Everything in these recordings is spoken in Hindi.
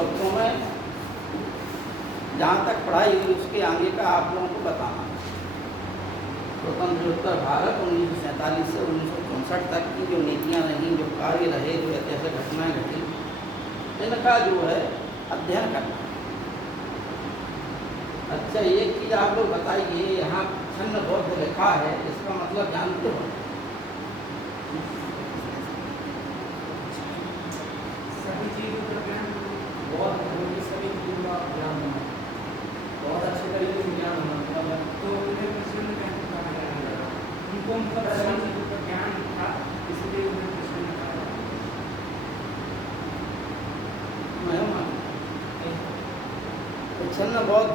वक्तों में जहाँ तक पढ़ाई हुई उसके आगे का आप लोगों को बताना। स्वतंत्रोत्तर भारत 1947 से 1964 तक की जो नीतियाँ रहीं, जो कार्य रहे, जो ऐतिहासिक घटनाएँ घटी, इनका जो है अध्ययन करना। अच्छा, एक चीज़ आप लोग बताइए, यहाँ छन्न बौद्ध लिखा है, इसका मतलब जानते हो? सभी चीज़ों का ज्ञान, बहुत सभी चीज़ों का ज्ञान होना, बहुत अच्छे तरीके से ज्ञान होना। मतलब तो उन्हें प्रसन्न कहते कहा जाएगा, उनको मतलब सभी चीज़ों का ज्ञान था, इसलिए उन्हें प्रसन्न कहा जाता है। छन्न बौद्ध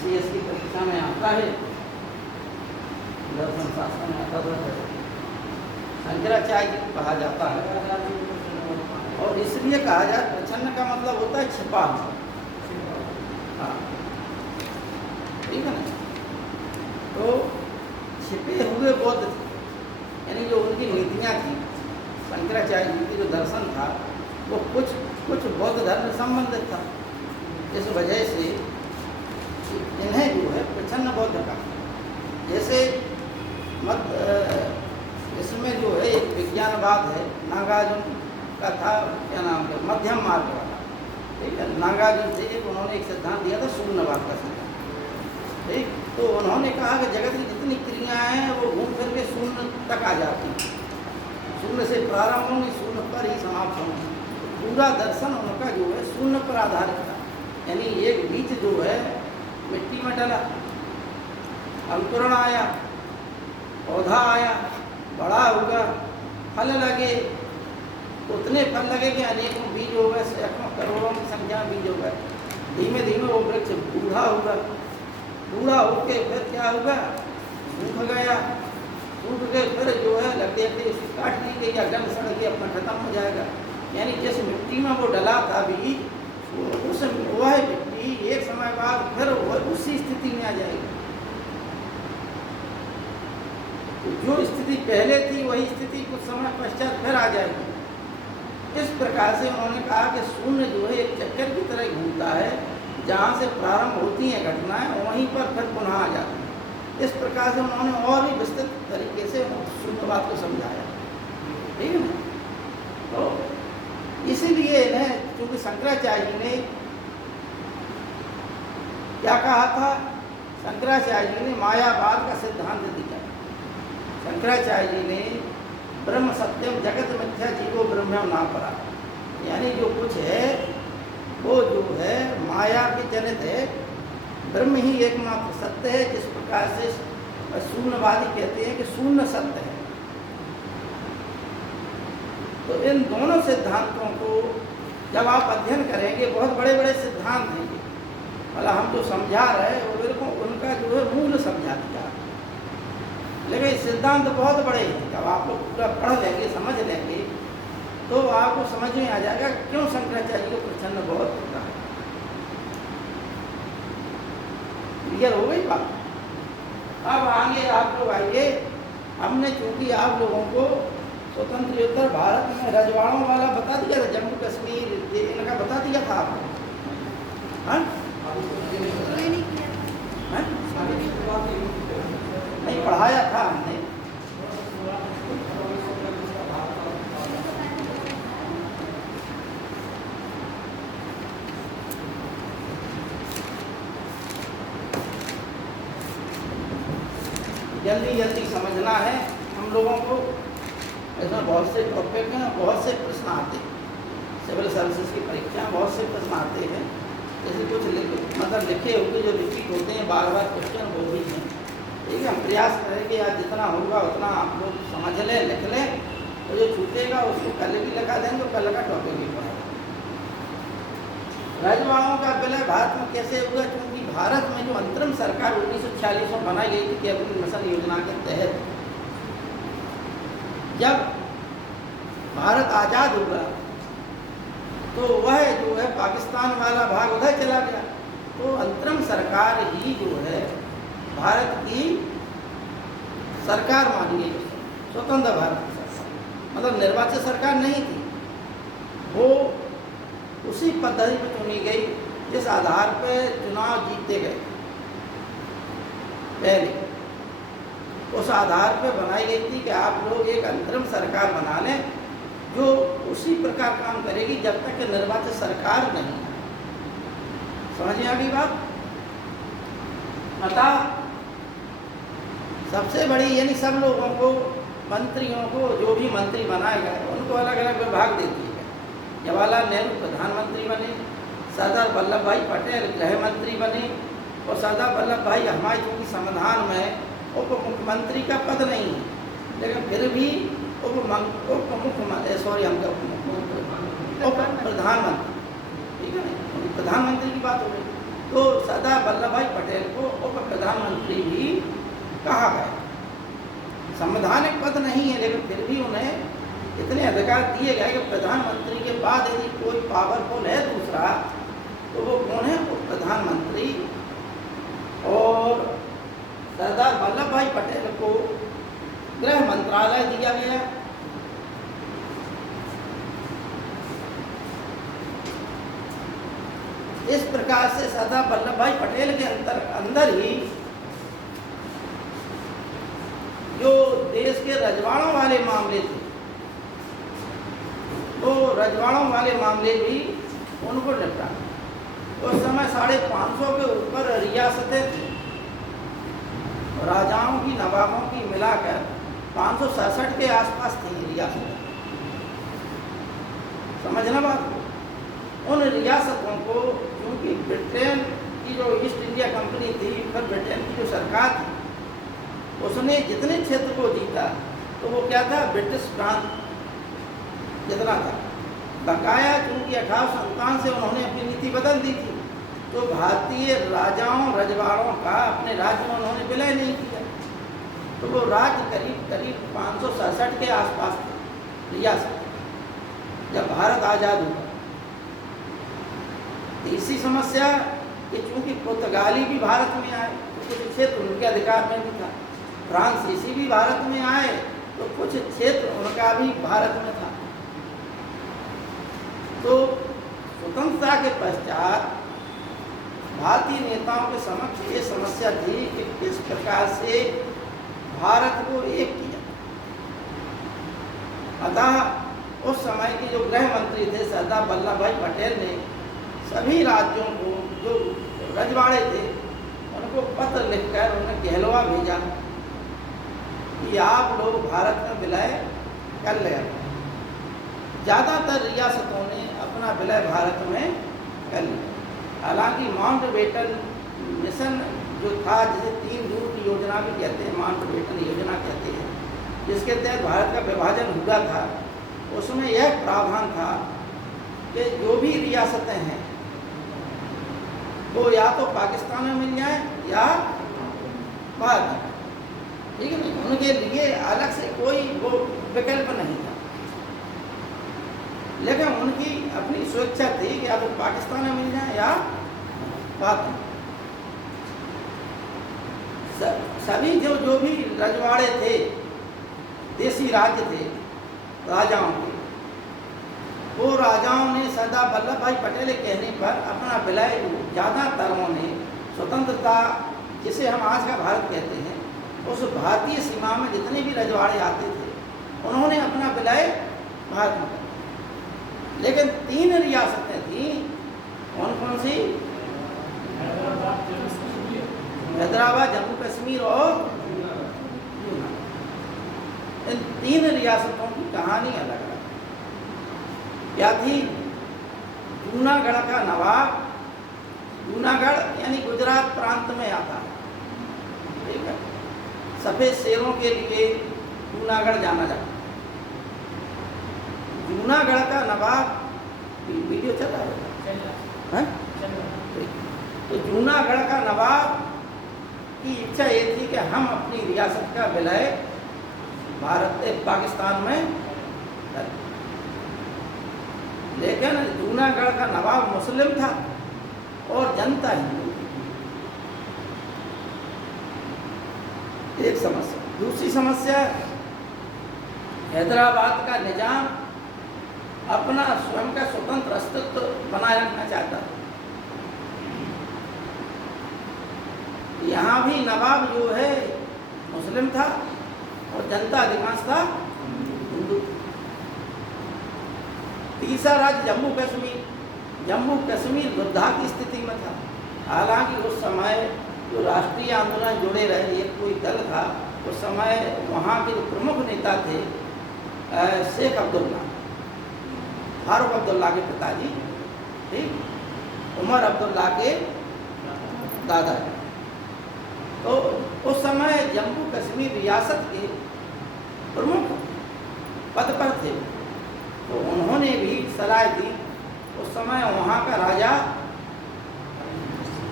सीएस की परीक्षा में आता है, दर्शन शास्त्र में आता था, शंकराचार्य जी को कहा जाता है। और इसलिए कहा जाए, प्रच्छन्न का मतलब होता है छिपा। हाँ, ठीक है ना। तो छिपे हुए बौद्ध थे, यानी जो उनकी नीतियाँ थी, शंकराचार्य जी की जो दर्शन था, वो कुछ बौद्ध धर्म से संबंधित था। इस वजह से इन्हें जो है प्रच्छन्न बौद्ध का, जैसे इसमें जो है एक विज्ञानवाद है, नागार्जुन का था, क्या नाम है, मध्यम मार्ग वाला, ठीक है। नागार्जुन से उन्होंने एक सिद्धांत दिया था, शून्यवाद का सिद्धांत, ठीक। तो उन्होंने कहा कि जगत की जितनी क्रियाएं हैं वो घूम फिर के शून्य तक आ जाती हैं, शून्य से प्रारंभ होंगी, शून्य पर ही समाप्त होंगी। पूरा दर्शन उनका जो है शून्य पर आधारित था, यानी एक बीज जो है मिट्टी में डला, अंकुरण आया, पौधा आया, बड़ा होगा, फल लगे, उतने फल लगे कि अनेकों बीज हो गए, सैकड़ों करोड़ों की संख्या में बीज हो गए। धीमे धीमे वो वृक्ष बूढ़ा होगा, बूढ़ा होके फिर क्या होगा, सूख गया, सूख के फिर जो है लगते उसकी काट दी गई या गंध सड़ के अपना खत्म हो जाएगा। यानी जिस मिट्टी में वो डला था बीज, उस वह मिट्टी एक समय बाद फिर वह उसी स्थिति में आ जाएगी। तो जो स्थिति पहले थी वही स्थिति कुछ समय पश्चात फिर आ जाएगी। इस प्रकार से उन्होंने कहा कि शून्य जो है एक चक्कर की तरह घूमता है, जहाँ से प्रारंभ होती हैं घटनाएं वहीं पर फिर पुनः आ जाती हैं। इस प्रकार से उन्होंने और भी विस्तृत तरीके से शून्यवाद को समझाया, ठीक है ना। तो इसीलिए इन्हें, क्योंकि शंकराचार्य जी ने क्या कहा था, शंकराचार्य जी ने मायावाद का सिद्धांत दिया। शंकराचार्य जी ने ब्रह्म सत्यम जगत मिथ्या जीवो ब्रह्म ना परा, यानी जो कुछ है वो जो है माया के जनित है, ब्रह्म ही एकमात्र सत्य है। जिस प्रकार से शून्यवादी कहते हैं कि शून्य सत्य है। तो इन दोनों सिद्धांतों को जब आप अध्ययन करेंगे, बहुत बड़े बड़े सिद्धांत हैं, मतलब हम जो समझा रहे हैं वो बिल्कुल उनका जो है मूल समझा दिया, लेकिन सिद्धांत बहुत बड़े हैं। जब आप लोग पूरा पढ़ लेंगे, समझ लेंगे, तो आपको समझ में आ जाएगा क्यों शंकराचार्य को प्रच्छन्न बहुत होता है। क्लियर हो गई बात। अब आगे आप लोग आइए, हमने चूंकि आप लोगों को स्वतंत्र योद्धा भारत में रजवाड़ों वाला बता दिया था, जम्मू कश्मीर इनका बता दिया था आपको, हाँ? नहीं पढ़ाया था हमने। जल्दी जल्दी समझना है हम लोगों को। इसमें बहुत से टॉपिक हैं, बहुत से प्रश्न आते हैं। सिविल सर्विसेज की परीक्षा में बहुत से प्रश्न आते हैं, जैसे कुछ मतलब लिखे हुए जो रिपीट होते हैं बार बार क्वेश्चन, वो भी हैं। ठीक है, हम प्रयास करें कि आज जितना होगा उतना आप लोग समझ लें, लिख लें, तो जो छूटेगा उसको कल भी लगा देंगे, तो कल का टॉपिक भी पढ़ेंगे। रजवाड़ों का विलय भारत में कैसे हुआ? क्योंकि भारत में जो अंतरिम सरकार 1946 में बनाई गई थी कैबिनेट मिशन योजना के तहत, जब भारत आज़ाद हुआ तो वह जो है पाकिस्तान वाला भाग उधर चला गया। तो अंतरिम सरकार ही जो है भारत की सरकार मानी गई, स्वतंत्र भारत की सरकार। मतलब निर्वाचित सरकार नहीं थी, वो उसी पद्धति पर चुनी गई जिस आधार पर चुनाव जीतते गए पहले, उस आधार पर बनाई गई थी कि आप लोग एक अंतरिम सरकार बना लें जो उसी प्रकार काम करेगी जब तक कि निर्वाचित सरकार नहीं। समझ में आ गई बात? अतः सबसे बड़ी यानी सब लोगों को, मंत्रियों को, जो भी मंत्री बनाए गए उनको अलग अलग विभाग दे दिए गए। जवाहरलाल नेहरू प्रधानमंत्री बने, सरदार वल्लभ भाई पटेल गृह मंत्री बने, और सरदार वल्लभ भाई हमारे चूँकि संविधान में उप मुख्यमंत्री का पद नहीं है, लेकिन फिर भी उप प्रधानमंत्री, ठीक है ना, प्रधानमंत्री की बात हो गई, तो सरदार वल्लभ भाई पटेल को उप प्रधानमंत्री भी कहा गया। संवैधानिक पद नहीं है, लेकिन फिर भी उन्हें इतने अधिकार दिए गए कि प्रधानमंत्री के बाद यदि कोई पावरफुल है दूसरा तो वो कौन है? उप प्रधानमंत्री। और सरदार वल्लभ भाई पटेल को गृह मंत्रालय दिया गया। इस प्रकार से सरदार वल्लभ भाई पटेल के अंदर ही जो देश के रजवाड़ों वाले मामले थे, तो रजवाड़ों वाले मामले भी उनको निपटा। उस समय 550 के ऊपर रियासतें थी, राजाओं की, नवाबों की मिलाकर 567 के आसपास थी रियासतें। समझना बात को। उन रियासतों को, क्योंकि ब्रिटेन की जो ईस्ट इंडिया कंपनी थी, फिर ब्रिटेन की जो सरकार थी, उसने जितने क्षेत्र को जीता तो वो क्या था? ब्रिटिश प्रांत जितना था बकाया, क्योंकि 1857 से उन्होंने अपनी नीति बदल दी थी, तो भारतीय राजाओं रजवाड़ों का अपने राज्य में उन्होंने विलय नहीं किया, तो वो राज्य करीब करीब 567 के आसपास थे रियासत जब भारत आज़ाद हुआ। तीसरी समस्या कि चूँकि पुर्तगाली भी भारत में आए तो कुछ क्षेत्र उनके अधिकार में भी था, फ्रांसीसी भी भारत में आए तो कुछ क्षेत्र उनका भी भारत में था। तो स्वतंत्रता के पश्चात भारतीय नेताओं के समक्ष ये समस्या थी कि किस प्रकार से भारत को एक किया। अतः उस समय के जो गृह मंत्री थे सरदार वल्लभ भाई पटेल ने सभी राज्यों को, जो रजवाड़े थे, उनको पत्र लिखकर उन्हें कहलवा भेजा कि आप लोग भारत में विलय कर ले। ज़्यादातर रियासतों ने अपना विलय भारत में कर लिया। हालांकि माउंटबेटन मिशन जो था, जिसे 3 दूर की योजना भी कहते हैं, माउंटबेटन योजना कहते हैं, जिसके तहत भारत का विभाजन हुआ था, उसमें यह प्रावधान था कि जो भी रियासतें हैं वो या तो पाकिस्तान में मिल जाए या भारत में, ठीक है ना, उनके लिए अलग से कोई वो विकल्प नहीं था। लेकिन उनकी अपनी स्वेच्छा थी कि या तो पाकिस्तान में मिल जाए या भारत में। सभी जो भी रजवाड़े थे, देसी राज्य थे राजाओं के, वो राजाओं ने सरदार वल्लभ भाई पटेल के कहने पर अपना विलय, ज़्यादातरों ने स्वतंत्रता, जिसे हम आज का भारत कहते हैं, उस भारतीय सीमा में जितने भी रजवाड़े आते थे उन्होंने अपना विलय भारत में। लेकिन 3 रियासतें थीं, कौन कौन सी? हैदराबाद, जम्मू कश्मीर और यूनान। इन 3 रियासतों की कहानी अलग अलग क्या थी? जूनागढ़ का नवाब, जूनागढ़ यानी गुजरात प्रांत में आता है, ठीक है, सफ़ेद शेरों के लिए जूनागढ़ जाना जाता है। जूनागढ़ का नवाब, वीडियो चल रहा है, तो जूनागढ़ का नवाब की इच्छा ये थी कि हम अपनी रियासत का विलय पाकिस्तान में करें। लेकिन जूनागढ़ का नवाब मुस्लिम था और जनता हिंदू थी। एक समस्या। दूसरी समस्या, हैदराबाद का निजाम अपना स्वयं का स्वतंत्र अस्तित्व बनाए रखना चाहता था। यहाँ भी नवाब जो है मुस्लिम था और जनता अधिकांश था हिंदू। तीसरा राज्य जम्मू कश्मीर युद्धा की स्थिति में था। हालांकि उस समय जो राष्ट्रीय आंदोलन जुड़े रहे, एक कोई दल था उस समय, वहाँ के जो प्रमुख नेता थे शेख अब्दुल्ला, फारूक अब्दुल्ला के पिताजी, ठीक, उमर अब्दुल्ला के दादा। तो उस समय जम्मू कश्मीर रियासत के प्रमुख पद पर थे। तो उन्होंने भी सलाह दी। उस समय वहाँ का राजा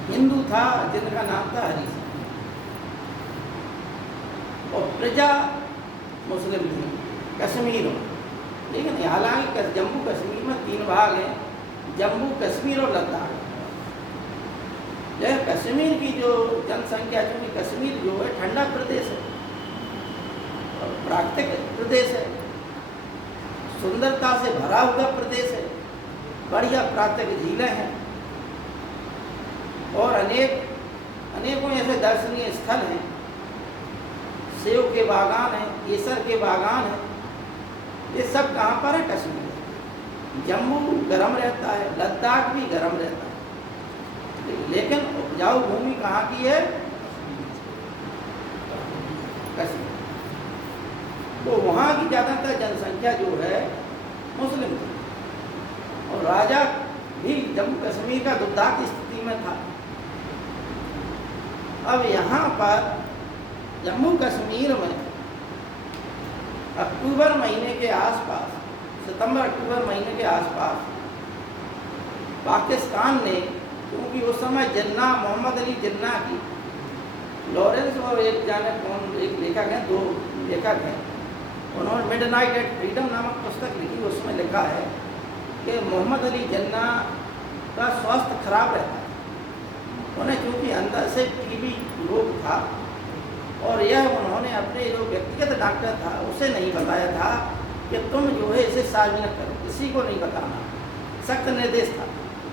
हिंदू था जिनका नाम था हरी सिंह, और प्रजा मुस्लिम थी कश्मीर में। लेकिन हालांकि जम्मू कश्मीर में 3 भाग हैं, जम्मू कश्मीर और लद्दाख। यह कश्मीर की जो जनसंख्या, क्योंकि कश्मीर जो है ठंडा प्रदेश है और प्राकृतिक प्रदेश है, सुंदरता से भरा हुआ प्रदेश है, बढ़िया प्राकृतिक झीलें हैं और अनेकों ऐसे दर्शनीय स्थल हैं। सेब के बागान हैं, केसर के बागान हैं। ये सब कहाँ पर है? कश्मीर। जम्मू गर्म रहता है, लद्दाख भी गर्म रहता है, लेकिन उपजाऊ भूमि कहाँ की है? कश्मीर। तो वहाँ की ज़्यादातर जनसंख्या जो है मुस्लिम थी और राजा भी जम्मू कश्मीर का दुद्धा की स्थिति में था। अब यहाँ पर जम्मू कश्मीर में अक्टूबर महीने के आसपास, सितंबर-अक्टूबर महीने के आसपास पाकिस्तान ने, क्योंकि उस समय जिन्ना, मोहम्मद अली जिन्ना की, लॉरेंस और एक जाने कौन, एक लेखक हैं, 2 लेखक हैं, उन्होंने मिडनाइट एट फ्रीडम नामक पुस्तक लिखी। उसमें लिखा है कि मोहम्मद अली जिन्ना का स्वास्थ्य खराब रहता है। उन्हें चूँकि अंदर से टीबी रोग था और यह उन्होंने अपने जो व्यक्तिगत डॉक्टर था उसे नहीं बताया था कि तुम जो है इसे सार्वजनिक करो, किसी को नहीं बताना, सख्त निर्देश था।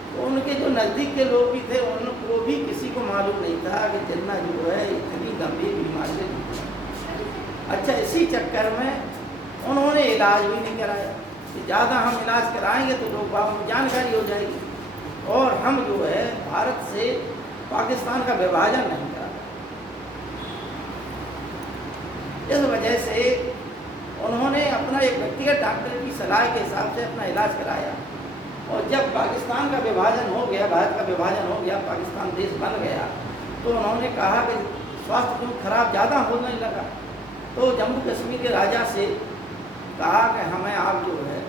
तो उनके जो नज़दीक के लोग भी थे उनको भी किसी को मालूम नहीं था कि जिन्ना जो है इतनी गंभीर बीमारी से। अच्छा, इसी चक्कर में उन्होंने इलाज भी नहीं कराया कि ज़्यादा हम इलाज कराएंगे तो लोग बाबू जानकारी हो जाएगी और हम जो है भारत से पाकिस्तान का विभाजन नहीं करा। इस वजह से उन्होंने अपना एक व्यक्तिगत डॉक्टर की सलाह के हिसाब से अपना इलाज कराया और जब पाकिस्तान का विभाजन हो गया, भारत का विभाजन हो गया, पाकिस्तान देश बन गया, तो उन्होंने कहा कि स्वास्थ्य क्यों खराब ज़्यादा होने लगा। तो जम्मू कश्मीर के राजा से कहा कि हमें आप जो है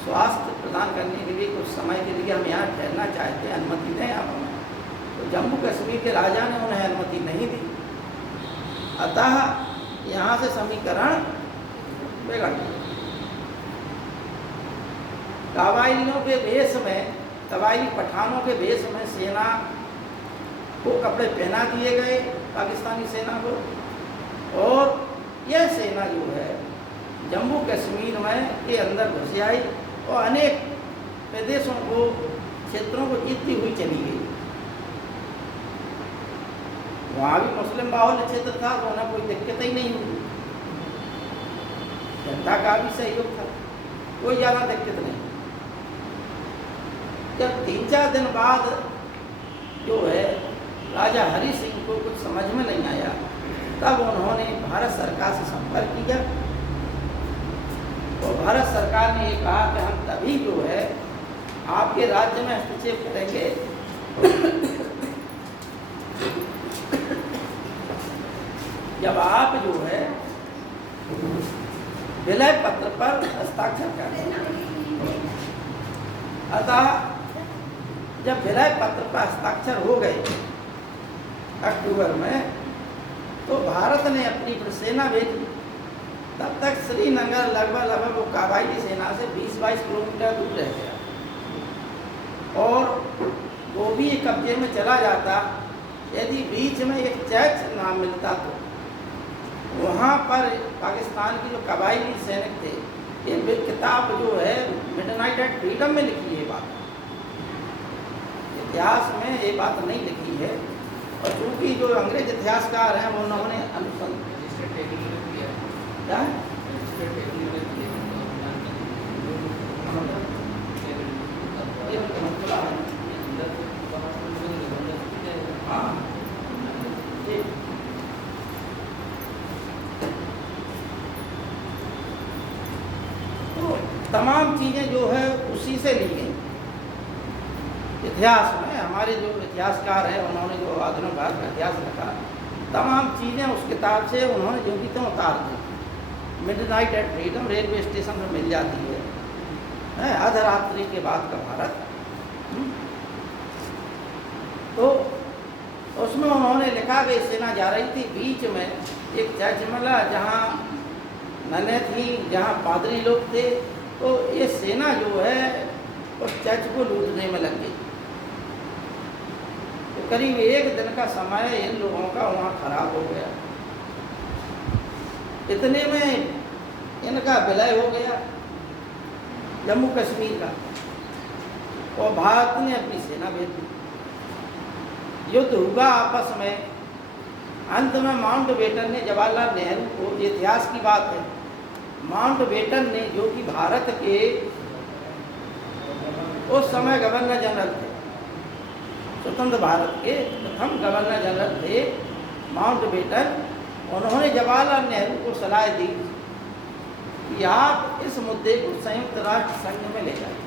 स्वास्थ्य प्रदान करने के लिए कुछ समय के लिए हम यहाँ ठहरना चाहते हैं, अनुमति दें आप हमें। तो जम्मू कश्मीर के राजा ने उन्हें अनुमति नहीं दी। अतः यहाँ से समीकरण बिगड़ गया। कबाइलियों के भेष में, कबाइली पठानों के भेष में सेना को कपड़े पहना दिए गए, पाकिस्तानी सेना को, और यह सेना जो है जम्मू कश्मीर में के अंदर घुस आई और अनेक प्रदेशों को, क्षेत्रों को जीतती हुई चली गई। वहाँ भी मुस्लिम बाहुल्य क्षेत्र था तो उन्हें कोई दिक्कत ही नहीं हुई, जनता का भी सहयोग था, कोई ज़्यादा दिक्कत नहीं। जब 3-4 दिन बाद जो है राजा हरी सिंह को कुछ समझ में नहीं आया, तब उन्होंने भारत सरकार से संपर्क किया और भारत सरकार ने ये कहा कि हम तभी जो है आपके राज्य में हस्तक्षेप करेंगे जब आप जो है विलय पत्र पर हस्ताक्षर करें। अतः जब विलय पत्र पर हस्ताक्षर हो गए अक्टूबर में, तो भारत ने अपनी सेना भेजी। तब तक श्रीनगर लगभग वो कबाइली सेना से 20-22 किलोमीटर दूर रह गया और वो भी कब्जे में चला जाता यदि बीच में एक चैच नाम मिलता तो वहाँ पर पाकिस्तान की जो कबायली सैनिक थे, ये किताब जो है मिडनाइट एट फ्रीडम में लिखी है बात, इतिहास में ये बात नहीं लिखी है। और चूँकि जो अंग्रेज इतिहासकार हैं वो उन्होंने क्या हाँ जी। तो तमाम चीज़ें जो है उसी से ली गई। इतिहास में हमारे जो इतिहासकार हैं उन्होंने जो आधुनिक भारत का इतिहास लिखा, तमाम चीज़ें उस किताब से उन्होंने जो भी तो उतार दी। Midnight at freedom railway station में मिल जाती है आधरात्रि के बाद का भारत। तो उसमें उन्होंने लिखा कि सेना जा रही थी, बीच में एक चर्च मिला जहाँ ननें थी, जहाँ पादरी लोग थे, तो ये सेना जो है उस चर्च को लूटने में लग गई। तो करीब एक दिन का समय इन लोगों का वहाँ खराब हो गया। इतने में इनका विलय हो गया जम्मू कश्मीर का, और भारत ने अपनी सेना भेज दी। युद्ध हुआ आपस में। अंत में माउंटबेटन ने जवाहरलाल नेहरू को, ये इतिहास की बात है, माउंटबेटन ने जो कि भारत के उस समय गवर्नर जनरल थे, स्वतंत्र भारत के प्रथम गवर्नर जनरल थे माउंटबेटन, उन्होंने जवाहरलाल नेहरू को सलाह दी कि आप इस मुद्दे को संयुक्त राष्ट्र संघ में ले जाएं।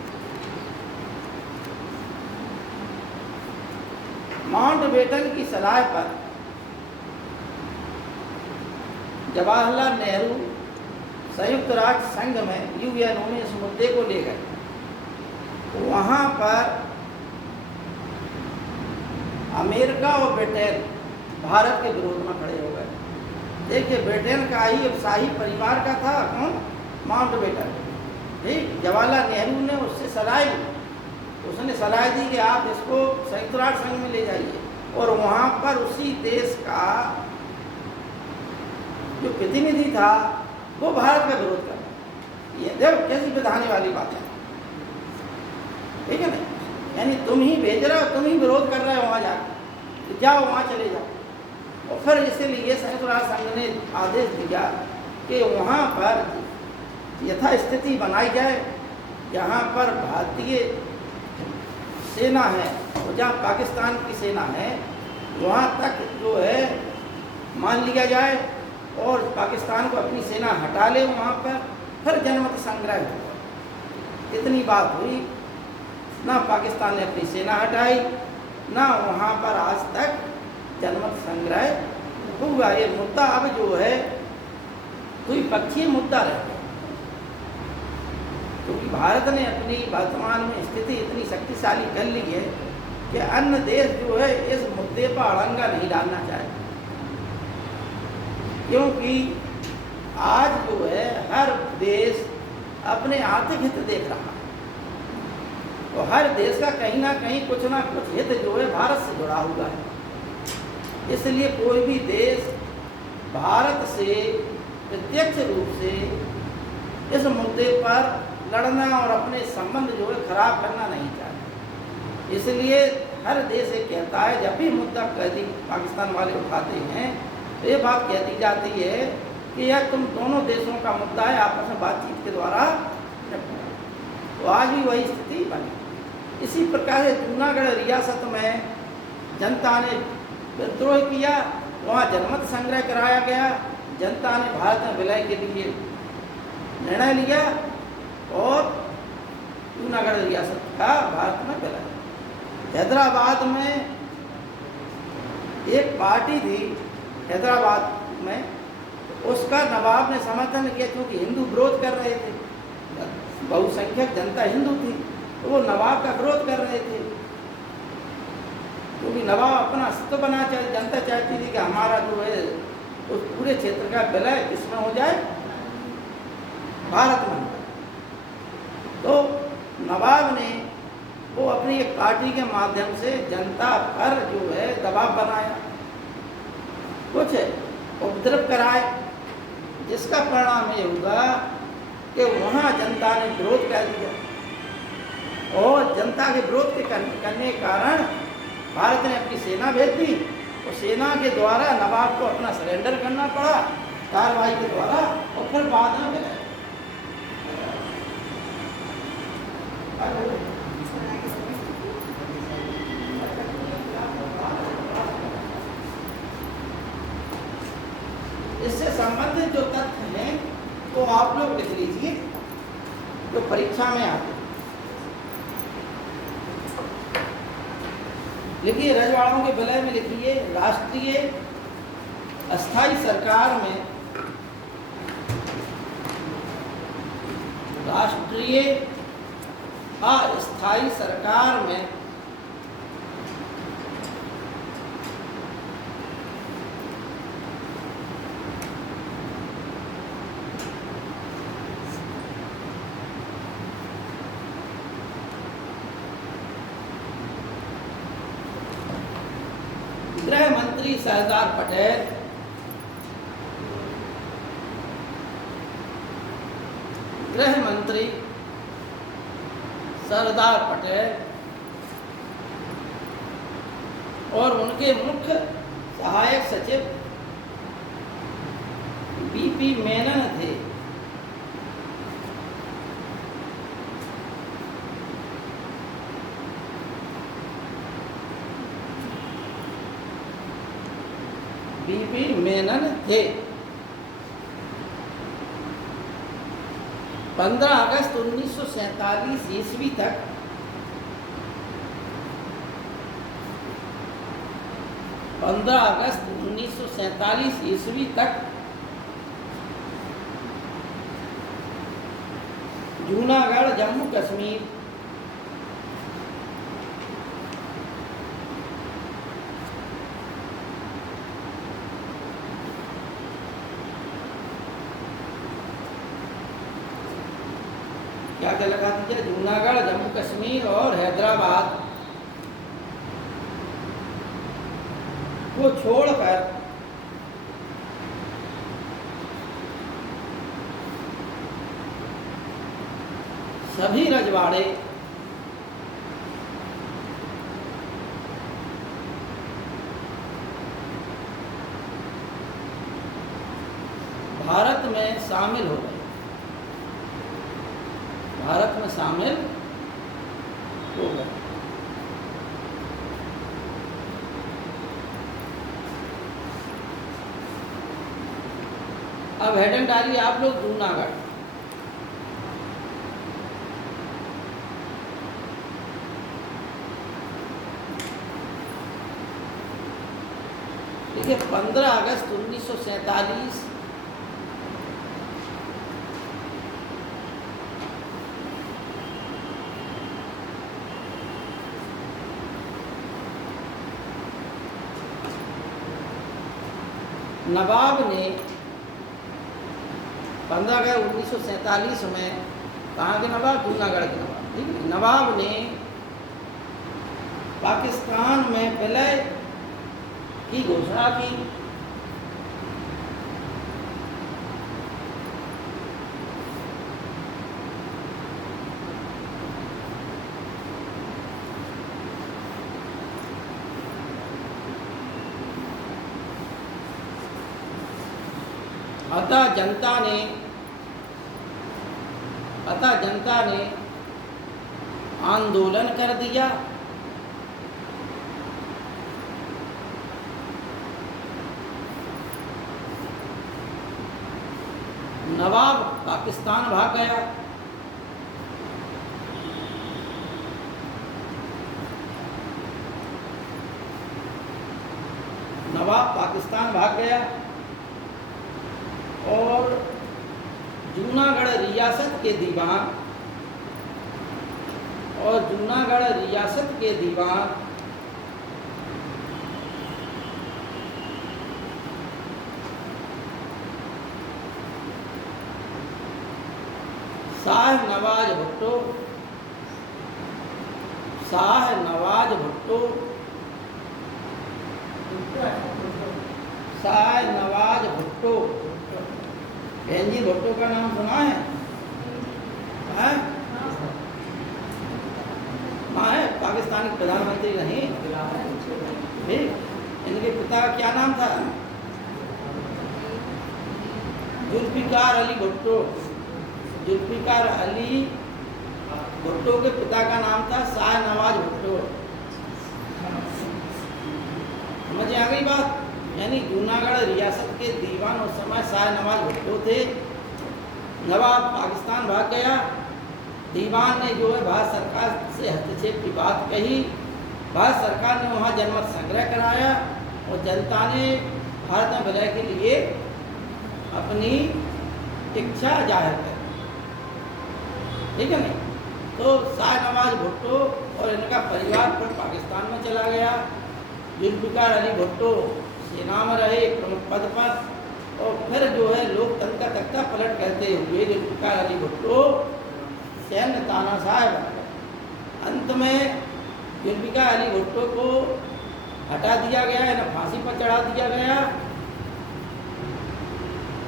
माउंटबेटन की सलाह पर जवाहरलाल नेहरू संयुक्त राष्ट्र संघ में यूएनओ में इस मुद्दे को ले गए। वहाँ पर अमेरिका और ब्रिटेन भारत के विरोध में खड़े हो गए। देखिए, ब्रिटेन का ही शाही परिवार का था कौन, माउंटबेटन। ठीक, जवाहरलाल नेहरू ने उससे सलाह ली, उसने सलाह दी कि आप इसको संयुक्त राष्ट्र संघ में ले जाइए। और वहाँ पर उसी देश का जो प्रतिनिधि था वो भारत का विरोध कर रहा। ये देखो कैसी बिधाने वाली बात है, ठीक है ना। यानी तुम ही भेज रहे हो, तुम ही विरोध कर रहे हो वहाँ जाकर, तो जाओ वहाँ चले जाओ। और फिर इसीलिए संयुक्त राष्ट्र संघ ने आदेश दिया कि वहाँ पर यथास्थिति बनाई जाए, जहाँ पर भारतीय सेना है और जहाँ पाकिस्तान की सेना है वहाँ तक जो है मान लिया जाए, और पाकिस्तान को अपनी सेना हटा ले वहाँ पर, फिर जनमत संग्रह हो। इतनी बात हुई, ना पाकिस्तान ने अपनी सेना हटाई, ना वहाँ पर आज तक जनमत संग्रह हुआ। ये मुद्दा अब जो है द्विपक्षीय मुद्दा रह गया, क्योंकि भारत ने अपनी वर्तमान में स्थिति इतनी शक्तिशाली कर ली है कि अन्य देश जो है इस मुद्दे पर अड़ंगा नहीं डालना चाहे। क्योंकि आज जो है हर देश अपने आर्थिक हित देख रहा है, तो हर देश का कहीं ना कुछ हित जो है भारत से जुड़ा हुआ है। इसलिए कोई भी देश भारत से प्रत्यक्ष रूप से इस मुद्दे पर लड़ना और अपने संबंध जो है खराब करना नहीं चाहते। इसलिए हर देश ये कहता है, जब भी मुद्दा कभी पाकिस्तान वाले उठाते हैं तो ये बात कह दी जाती है कि यह तुम दोनों देशों का मुद्दा है, आपस में बातचीत के द्वारा निपटाओ। तो आज भी वही स्थिति बनी। इसी प्रकार से जूनागढ़ रियासत में जनता ने विद्रोह किया, वहाँ जनमत संग्रह कराया गया, जनता ने भारत में विलय के लिए निर्णय लिया और जूनागढ़ रियासत का भारत में विलय। हैदराबाद में एक पार्टी थी, हैदराबाद में, उसका नवाब ने समर्थन किया, क्योंकि हिंदू विरोध कर रहे थे, बहुसंख्यक जनता हिंदू थी, तो वो नवाब का विरोध कर रहे थे। क्योंकि नवाब अपना अस्तित्व बना चाहे, जनता चाहती थी कि हमारा जो है उस पूरे क्षेत्र का विलय किसमें हो जाए, भारत में। तो नवाब ने वो अपनी एक पार्टी के माध्यम से जनता पर जो है दबाव बनाया, कुछ उपद्रव कराए, जिस जिसका परिणाम ये होगा कि वहाँ जनता ने विरोध कर दिया, और जनता के विरोध के करने के कारण भारत ने अपनी सेना भेज दी, और सेना के द्वारा नवाब को अपना सरेंडर करना पड़ा कार्रवाई के द्वारा, और फिर बाद में इससे संबंधित जो तथ्य हैं तो आप लोग लिख लीजिए जो परीक्षा में आते हैं। लिखिए रजवाड़ों के विलय में लिखिए राष्ट्रीय अस्थाई सरकार में, राष्ट्रीय अस्थाई सरकार में गृह मंत्री सरदार पटेल, गृह मंत्री सरदार पटेल और उनके मुख्य सहायक सचिव बीपी मेनन थे। बीपी मेनन थे। 15 अगस्त 1947 ईस्वी तक जूनागढ़ जम्मू कश्मीर क्या क्या लगा दीजिए, जूनागढ़ जम्मू कश्मीर और हैदराबाद को छोड़कर सभी रजवाड़े भारत में शामिल हो गए, भारत में शामिल हो गए। अब हेडन डालिए आप लोग जूनागढ़। देखिए 15 अगस्त 1947 नवाब ने 15 अगस्त 1947 में कहाँ के नवाब, जूनागढ़ के नवाब, ठीक है। नवाब ने पाकिस्तान में विलय की घोषणा की। अतः जनता ने आंदोलन कर दिया। नवाब पाकिस्तान भाग गया। नवाब पाकिस्तान भाग गया और जूनागढ़ रियासत के दीवान शाह नवाज भुट्टो बेनजीर भुट्टो का नाम सुना है? हाँ? हाँ है, पाकिस्तानी प्रधानमंत्री रहे। ठीक, इनके पिता का क्या नाम था? जुल्फिकार अली भुट्टो। जुल्फिकार अली भुट्टो के पिता का नाम था शाह नवाज भुट्टो। समझ आ गई बात? यानी जूनागढ़ रियासत के दीवान उस समय शाह नवाज भुट्टो थे। नवाब पाकिस्तान भाग गया। दीवान ने जो है भारत सरकार से हस्तक्षेप की बात कही। भारत सरकार ने वहाँ जनमत संग्रह कराया और जनता ने भारत में विलय के लिए अपनी इच्छा जाहिर कर। ठीक है नहीं? तो शाह नवाज भुट्टो और इनका परिवार फिर पाकिस्तान में चला गया। जुल्फिकार अली भुट्टो सेना में रहे प्रमुख पद पर, और फिर जो है लोकतंत्र का तख्ता पलट करते हुए जुल्फिकार अली भुट्टो सैन्य तानाशाह बन गए। अंत में जुल्फिकार अली भुट्टो को हटा दिया गया, इन्हें फांसी पर चढ़ा दिया गया।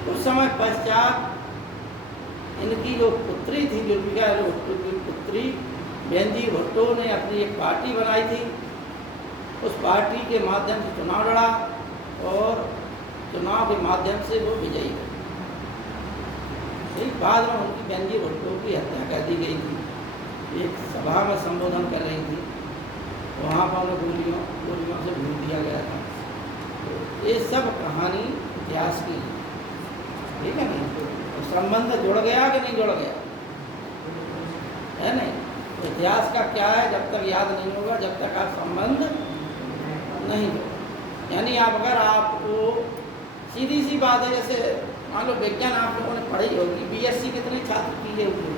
कुछ समय पश्चात इनकी जो पुत्री थी, जुल्फिकार अली भुट्टो की पुत्री बेनजीर भुट्टो ने अपनी एक पार्टी बनाई थी। उस पार्टी के माध्यम से चुनाव लड़ा और चुनाव के माध्यम से वो विजयी हुई। एक बाद में उनकी बेनजीर भुट्टो की हत्या कर दी गई थी। एक सभा में संबोधन कर रही थी, वहाँ पर उन्हें गोलियों से भून दिया गया था। तो ये सब कहानी इतिहास की, ठीक है नहीं? तो संबंध जुड़ गया कि नहीं जुड़ गया? है नहीं? तो इतिहास का क्या है, जब तक याद नहीं होगा, जब तक आप संबंध नहीं होगा। यानी आप अगर आपको सीधी सी बात है, जैसे मान लो विज्ञान आप लोगों ने पढ़ी होगी, बीएससी कितने छात्र किए हुए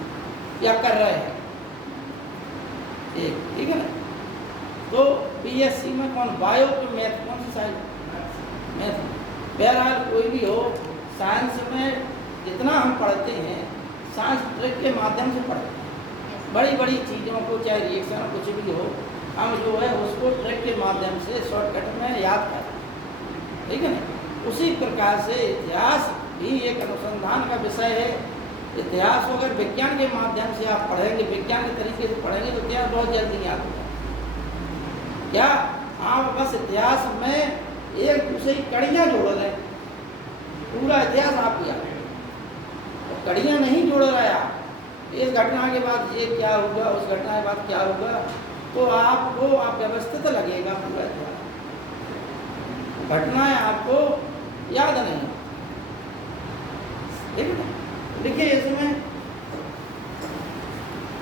या कर रहे हैं? एक, ठीक है ना? तो बीएससी में कौन बायो के मैथ कौन सी साइड? मैथ। बहरहाल कोई भी हो, साइंस में जितना हम पढ़ते हैं साइंस ट्रिक के माध्यम से पढ़ते हैं। बड़ी बड़ी चीज़ों को, चाहे रिएक्शन कुछ भी हो, हम जो है उसको ट्रिक के माध्यम से शॉर्टकट में याद करते हैं। ठीक है ना? उसी प्रकार से इतिहास भी एक अनुसंधान का विषय है। इतिहास को अगर विज्ञान के माध्यम से आप पढ़ेंगे, विज्ञान के तरीके से पढ़ेंगे, तो क्या बहुत जल्दी याद होगा। क्या आप बस इतिहास में एक दूसरे की कड़ियाँ जोड़ लें, पूरा इतिहास आप याद है, तो कड़ियाँ नहीं जोड़ रहे आप, इस घटना के बाद ये क्या होगा, उस घटना के बाद क्या होगा, तो आपको आप व्यवस्थित लगेगा पूरा इतिहास। घटनाएं आपको याद नहीं। ठीक है? देखिए इसमें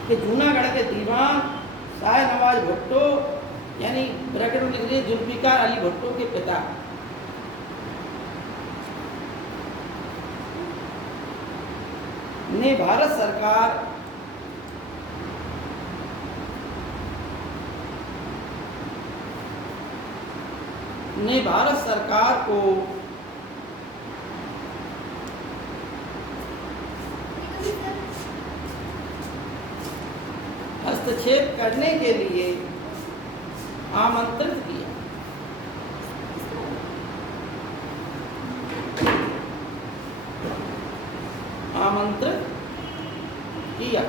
कि जूनागढ़ के दीवान शाह नवाज भुट्टो, यानी ब्रैकेट में लिख लीजिए जुल्फिकार अली भुट्टो के पिता, ने भारत सरकार को हस्तक्षेप करने के लिए आमंत्रित किया।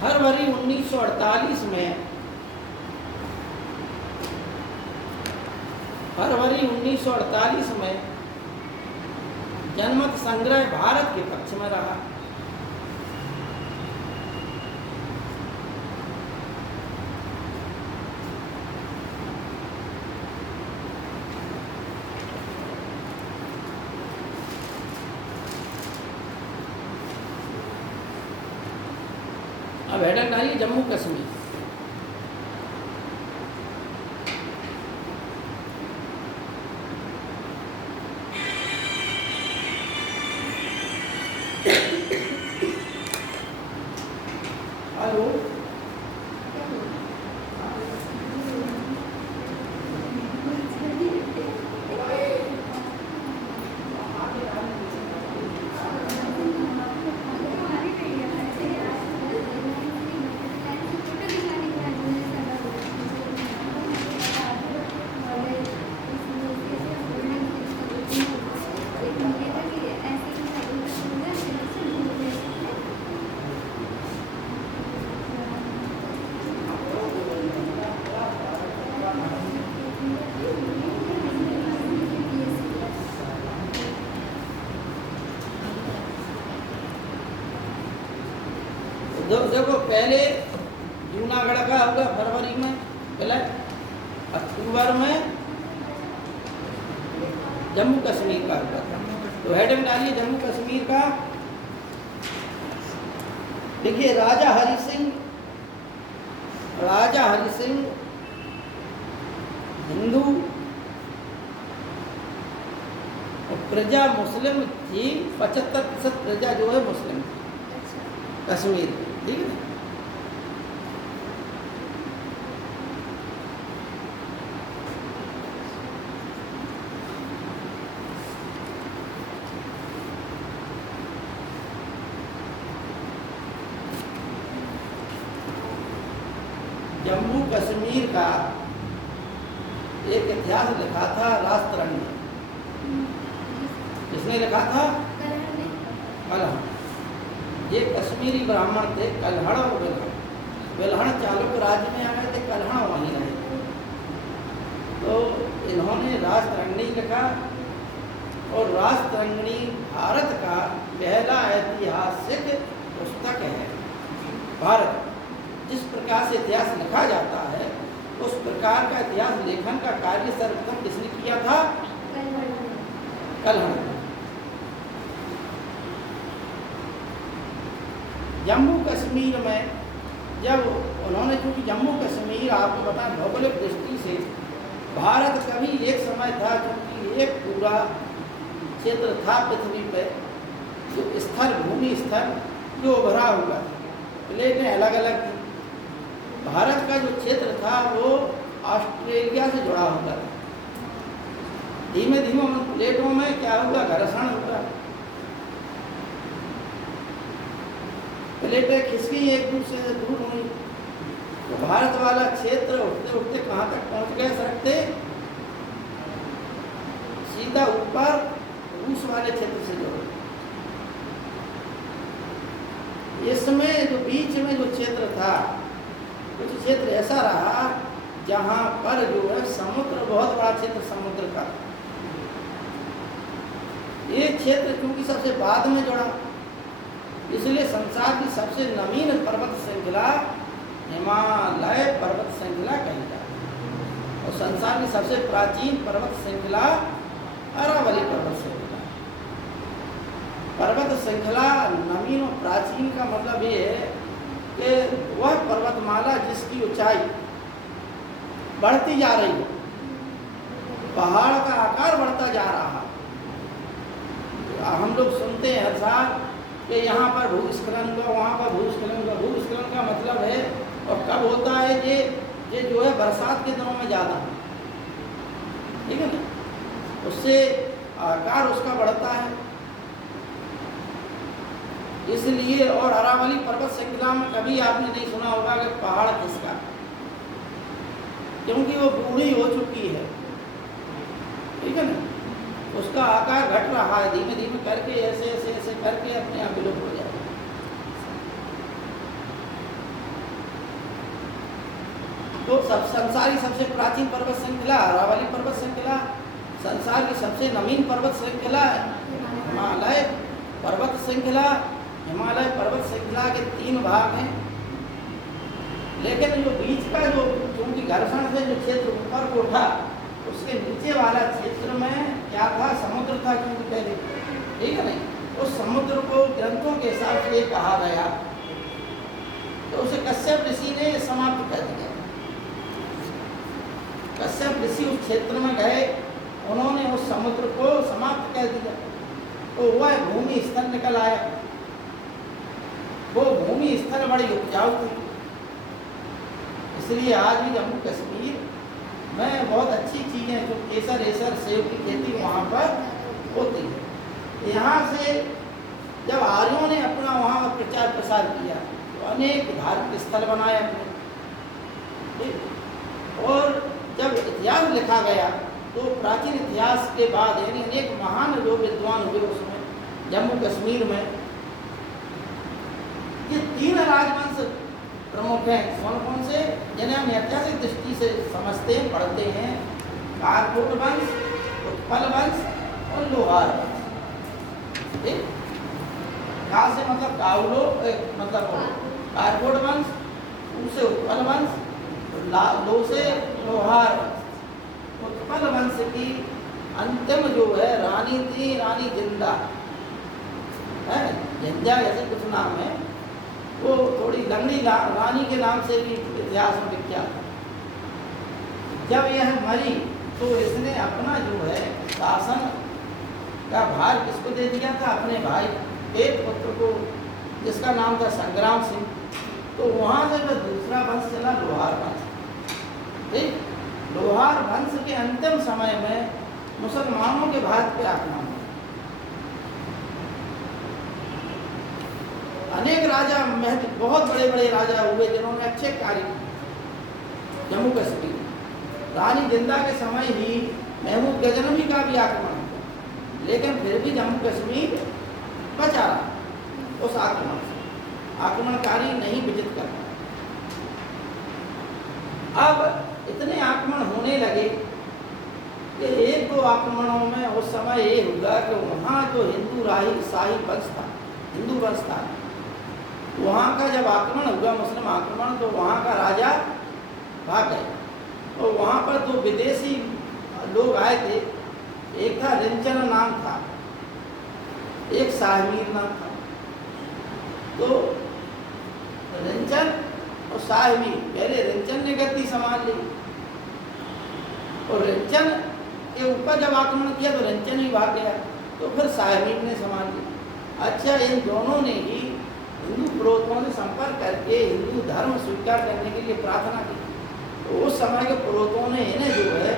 फरवरी 1948 में जनमत संग्रह भारत के पक्ष में रहा। अब हेडर डालिए जम्मू कश्मीर। हेलो, देखो पहले जूनागढ़ का होगा फरवरी में, पहले अक्टूबर में जम्मू कश्मीर का होगा था। तो हेडिंग डालिए जम्मू कश्मीर का। देखिए राजा हरि सिंह हिंदू और प्रजा मुस्लिम थी, 75% प्रजा जो है मुस्लिम थी कश्मीर में, ठीक है। जम्मू कश्मीर का एक इतिहास लिखा था राजतरंग ने। किसने लिखा था? कल्हण। ये कश्मीरी ब्राह्मण थे, कल्हण और विल्हण। विल्हण चालुक्य राज्य में आ गए थे, कल्हण वहीं रहे। तो इन्होंने राजतरंगिणी लिखा और राजतरंगिणी भारत का पहला ऐतिहासिक पुस्तक है। भारत जिस प्रकार से इतिहास लिखा जाता है उस प्रकार का इतिहास लेखन का कार्य सर्वप्रथम किसने किया था? कल्हण। जम्मू कश्मीर में जब उन्होंने, क्योंकि जम्मू कश्मीर आपको पता है भौगोलिक दृष्टि से भारत का भी एक समय था, क्योंकि एक पूरा क्षेत्र था पृथ्वी पे जो स्थल, भूमि स्थल जो उभरा हुआ, प्लेटें अलग अलग थी। भारत का जो क्षेत्र था वो ऑस्ट्रेलिया से जुड़ा हुआ था। धीमे धीमे उन प्लेटों में क्या हुआ? घर्षण हुआ, प्लेटें खिसकी, एक दूसरे से दूर हुई। तो भारत वाला क्षेत्र उठते उठते कहाँ तक पहुँच गए? सड़कते सीधा ऊपर रूस वाले क्षेत्र से जुड़े। इसमें जो बीच में जो क्षेत्र था, कुछ क्षेत्र ऐसा रहा जहाँ पर जो है समुद्र, बहुत बड़ा क्षेत्र समुद्र का। ये क्षेत्र क्योंकि सबसे बाद में जुड़ा, इसलिए संसार की सबसे नवीन पर्वत श्रृंखला हिमालय पर्वत श्रृंखला कही जाती है और संसार की सबसे प्राचीन पर्वत श्रृंखला अरावली पर्वत श्रृंखला। पर्वत श्रृंखला नवीन और प्राचीन का मतलब ये है कि वह पर्वतमाला जिसकी ऊंचाई बढ़ती जा रही है, पहाड़ का आकार बढ़ता जा रहा है। हम लोग सुनते हैं हर साल कि यहाँ पर भूस्खलन हुआ, वहाँ पर भूस्खलन हुआ। भूस्खलन का मतलब है, और कब होता है? ये जो है बरसात के दिनों में ज़्यादा, ठीक है ना, उससे आकार उसका बढ़ता है। इसलिए, और अरावली पर्वत श्रृंखला में कभी आपने नहीं सुना होगा कि पहाड़ किसका, क्योंकि वो बूढ़ी हो चुकी है, ठीक है ना, उसका आकार घट रहा है धीमे धीमे करके, ऐसे ऐसे ऐसे करके अपने आप विलुप्त हो जाएगा। तो संसार की सबसे प्राचीन पर्वत श्रृंखला अरावली पर्वत श्रृंखला, संसार की सबसे नवीन पर्वत श्रृंखला हिमालय पर्वत श्रृंखला। हिमालय पर्वत श्रृंखला के 3 भाग हैं, लेकिन जो बीच का जो, क्योंकि घर्षण से जो क्षेत्र ऊपर को उठा, उसके नीचे वाला क्षेत्र में क्या था? समुद्र था, क्योंकि पहले, ठीक है नहीं। उस समुद्र को ग्रंथों के हिसाब से कहा गया, तो उसे कश्यप ऋषि ने समाप्त कर दिया। कश्यप ऋषि उस क्षेत्र में गए, उन्होंने उस समुद्र को समाप्त कर दिया, तो वह भूमि स्थल निकल आया। वो भूमि स्थल बड़ी उपजाऊ थी, इसलिए आज भी जम्मू कश्मीर में बहुत अच्छी चीज़ें, जो केसर एसर सेब की खेती वहाँ पर होती है। यहाँ से जब आर्यों ने अपना वहाँ प्रचार प्रसार किया तो अनेक धार्मिक स्थल बनाए अपने, और जब इतिहास लिखा गया तो प्राचीन इतिहास के बाद यानी अनेक महान जो विद्वान हुए उसमें जम्मू कश्मीर में, ये 3 राजवंश प्रमुख हैं। कौन कौन से? जिन्हें हम ऐतिहासिक दृष्टि से समझते हैं, पढ़ते हैं। कारकोट वंश, उत्पल वंश और लोहार वंश। ठीक, का से मतलब काउलो, मतलब कारकोट वंश, ऊ से उत्पल वंश, लो से लोहार वंश। उत्पल वंश की अंतिम जो है रानी थी, रानी जिंदा है, जिंजा ऐसे कुछ नाम है, वो थोड़ी लंगड़ी रानी के नाम से भी इतिहास में विख्यात है। जब यह मरी तो इसने अपना जो है शासन का भार किसको दे दिया था? अपने भाई एक पुत्र को, जिसका नाम था संग्राम सिंह। तो वहाँ से वह दूसरा वंश चला, लोहार वंश। ठीक, लोहार वंश के अंतिम समय में मुसलमानों के भारत पे आक्रमण हुआ। अनेक राजा बहुत बड़े बड़े राजा हुए जिन्होंने अच्छे कार्य किए जम्मू कश्मीर। रानी जिंदा के समय ही महमूद गजनवी का भी आक्रमण हुआ, लेकिन फिर भी जम्मू कश्मीर बचा रहा उस आक्रमण से, आक्रमणकारी नहीं विजित कर पाए। अब इतने आक्रमण होने लगे कि एक दो आक्रमणों में उस समय ये हुआ कि वहाँ जो हिंदू शाही वंश था, हिंदू वंश था, वहाँ का जब आक्रमण हुआ, मुस्लिम आक्रमण, तो वहाँ का राजा भाग गए। और वहाँ पर दो विदेशी लोग आए थे, एक था रिंचन नाम था, एक शाहमीर नाम था। तो रिंचन और शाहमीर, पहले रिंचन ने गद्दी संभाल ली और रिंचन के ऊपर जब आक्रमण किया तो रिंचन ही भाग गया, तो फिर शाहमीर ने संभाल लिया। अच्छा, इन दोनों ने ही हिंदू पुरोहितों से संपर्क करके हिंदू धर्म स्वीकार करने के लिए प्रार्थना की। तो उस समय के पुरोहितों ने इन्हें जो है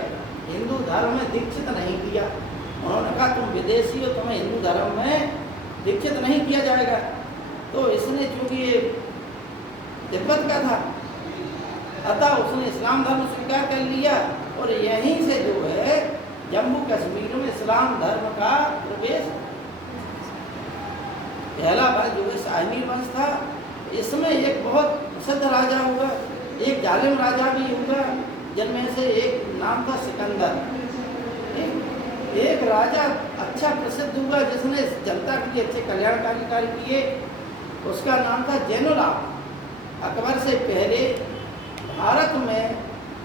हिंदू धर्म में दीक्षित नहीं किया। उन्होंने कहा तुम विदेशी हो, तुम्हें हिंदू धर्म में दीक्षित नहीं किया जाएगा। तो इसने चूंकि ये तिब्बत का था, अतः उसने इस्लाम धर्म स्वीकार कर लिया और यहीं से जो है जम्मू कश्मीर में इस्लाम धर्म का प्रवेश। पहला वंश जो है शाहमीर वंश था, इसमें एक बहुत प्रसिद्ध राजा हुआ, एक जालिम राजा भी हुआ, जिनमें से एक नाम था सिकंदर। एक राजा अच्छा प्रसिद्ध हुआ जिसने जनता के लिए अच्छे कल्याणकारी कार्य किए, उसका नाम था जैनुलाब्दीन। अकबर से पहले भारत में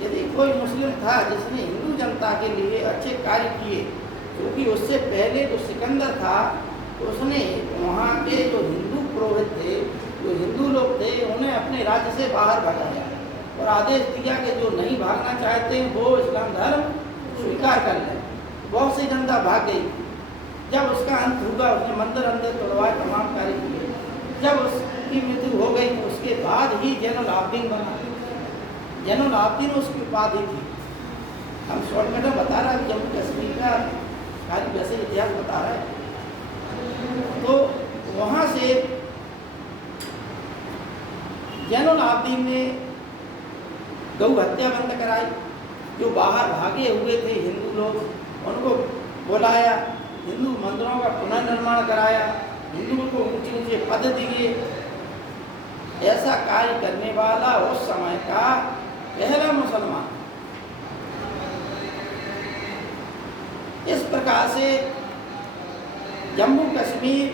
यदि कोई मुस्लिम था जिसने हिंदू जनता के लिए अच्छे कार्य किए, क्योंकि उससे पहले जो सिकंदर था उसने वहाँ के जो हिंदू पुरोहित थे, जो हिंदू लोग थे, उन्हें अपने राज्य से बाहर भगाया और आदेश दिया कि जो नहीं भागना चाहते हैं वो इस्लाम धर्म स्वीकार कर लें। बहुत सी जनता भाग गई। जब उसका अंत हुआ, उसने मंदिर अंदर तोड़वाए, तमाम कार्य किए। जब उसकी मृत्यु हो गई तो उसके बाद ही जैनुलाब्दीन बना। जैनुलाब्दीन उसकी उपाधि थी। हम शॉर्टकट में बता रहा है, जम्मू कश्मीर का खाली वैसे इतिहास बता रहा है। तो वहाँ से जैनुलाब्दीन ने गौ हत्या बंद कराई। जो बाहर भागे हुए थे हिंदू लोग, उनको बुलाया, हिंदू मंदिरों का पुनर्निर्माण कराया, हिंदुओं को ऊंचे ऊंचे पद दिए। ऐसा कार्य करने वाला उस समय का पहला मुसलमान। इस प्रकार से जम्मू कश्मीर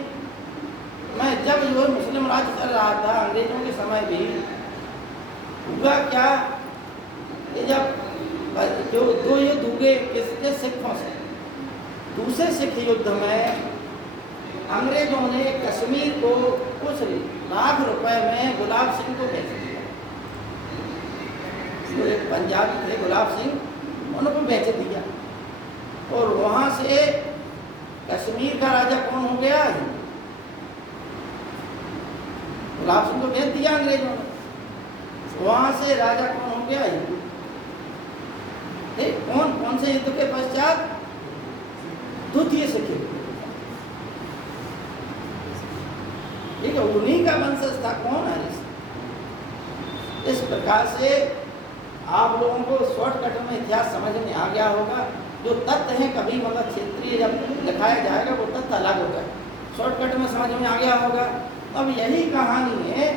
में जब जो मुस्लिम राज्य चल रहा था अंग्रेजों के समय भी, हुआ क्या कि जब जो दो युद्ध हुए किसके सिखों से, दूसरे सिख युद्ध में अंग्रेजों ने कश्मीर को कुछ लाख रुपए में गुलाब सिंह को बेच दिया। जो एक पंजाबी थे गुलाब सिंह, उनको बेच दिया और वहाँ से कश्मीर का राजा कौन हो गया? गुलाब सिंह को बेच दिया अंग्रेजों ने। वहाँ से राजा कौन हो गया? हिंदू। कौन से युद्ध के पश्चात? द्वितीय सिख युद्ध। ठीक है, उन्हीं का वंशज था। कौन है? इस प्रकार से आप लोगों को शॉर्टकट में इतिहास समझ में आ गया होगा। जो तथ्य हैं कभी मतलब क्षेत्रीय जब दिखाया जाएगा वो तथ्य अलग होगा, शॉर्टकट में समझ में आ गया होगा। अब यही कहानी है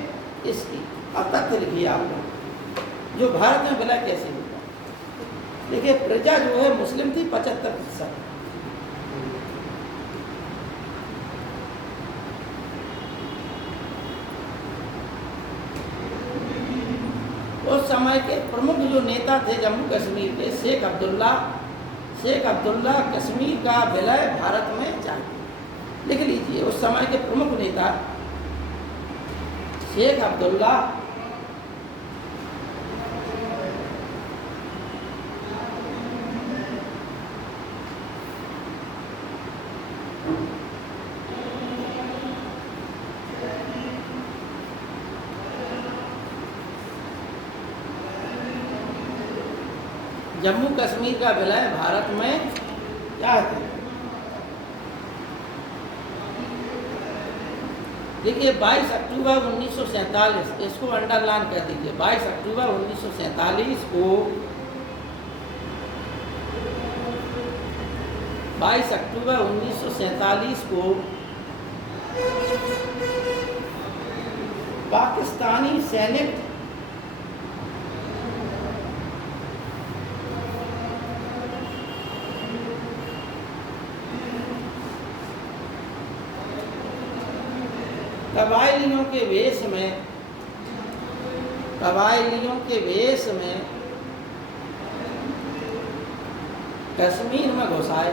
इसकी। अब तथ्य लिखिए आप लोग, जो भारत में विलय कैसे हुआ। देखिए, प्रजा जो है मुस्लिम थी 75%। समय के प्रमुख जो नेता थे जम्मू कश्मीर के, शेख अब्दुल्ला कश्मीर का विलय भारत में चाहते। लिख लीजिए, उस समय के प्रमुख नेता शेख अब्दुल्ला जम्मू कश्मीर का विलय भारत में चाहते हैं। देखिए 22 अक्टूबर 1947, इसको अंडरलाइन कर दीजिए, 22 अक्टूबर 1947 को 22 अक्टूबर 1947 को पाकिस्तानी सैनिक कबायलियों के वेश में कश्मीर में घुस आए।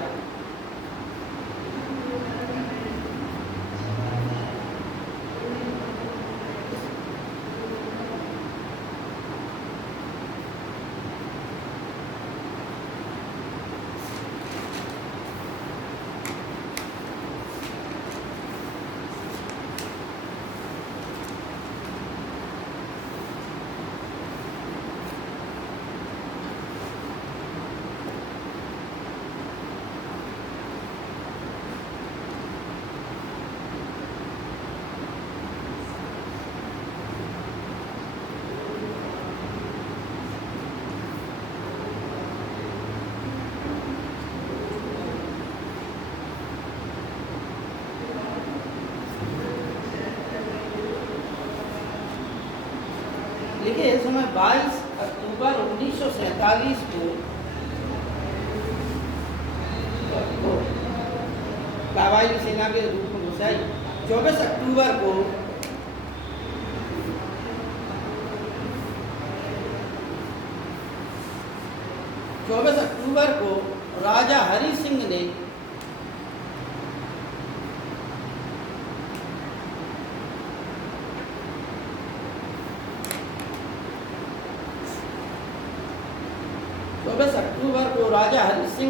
देखिए इस समय 22 अक्टूबर 1947 को कबायली सेना के रूप में घुसाई। 24 अक्टूबर को राजा हरि सिंह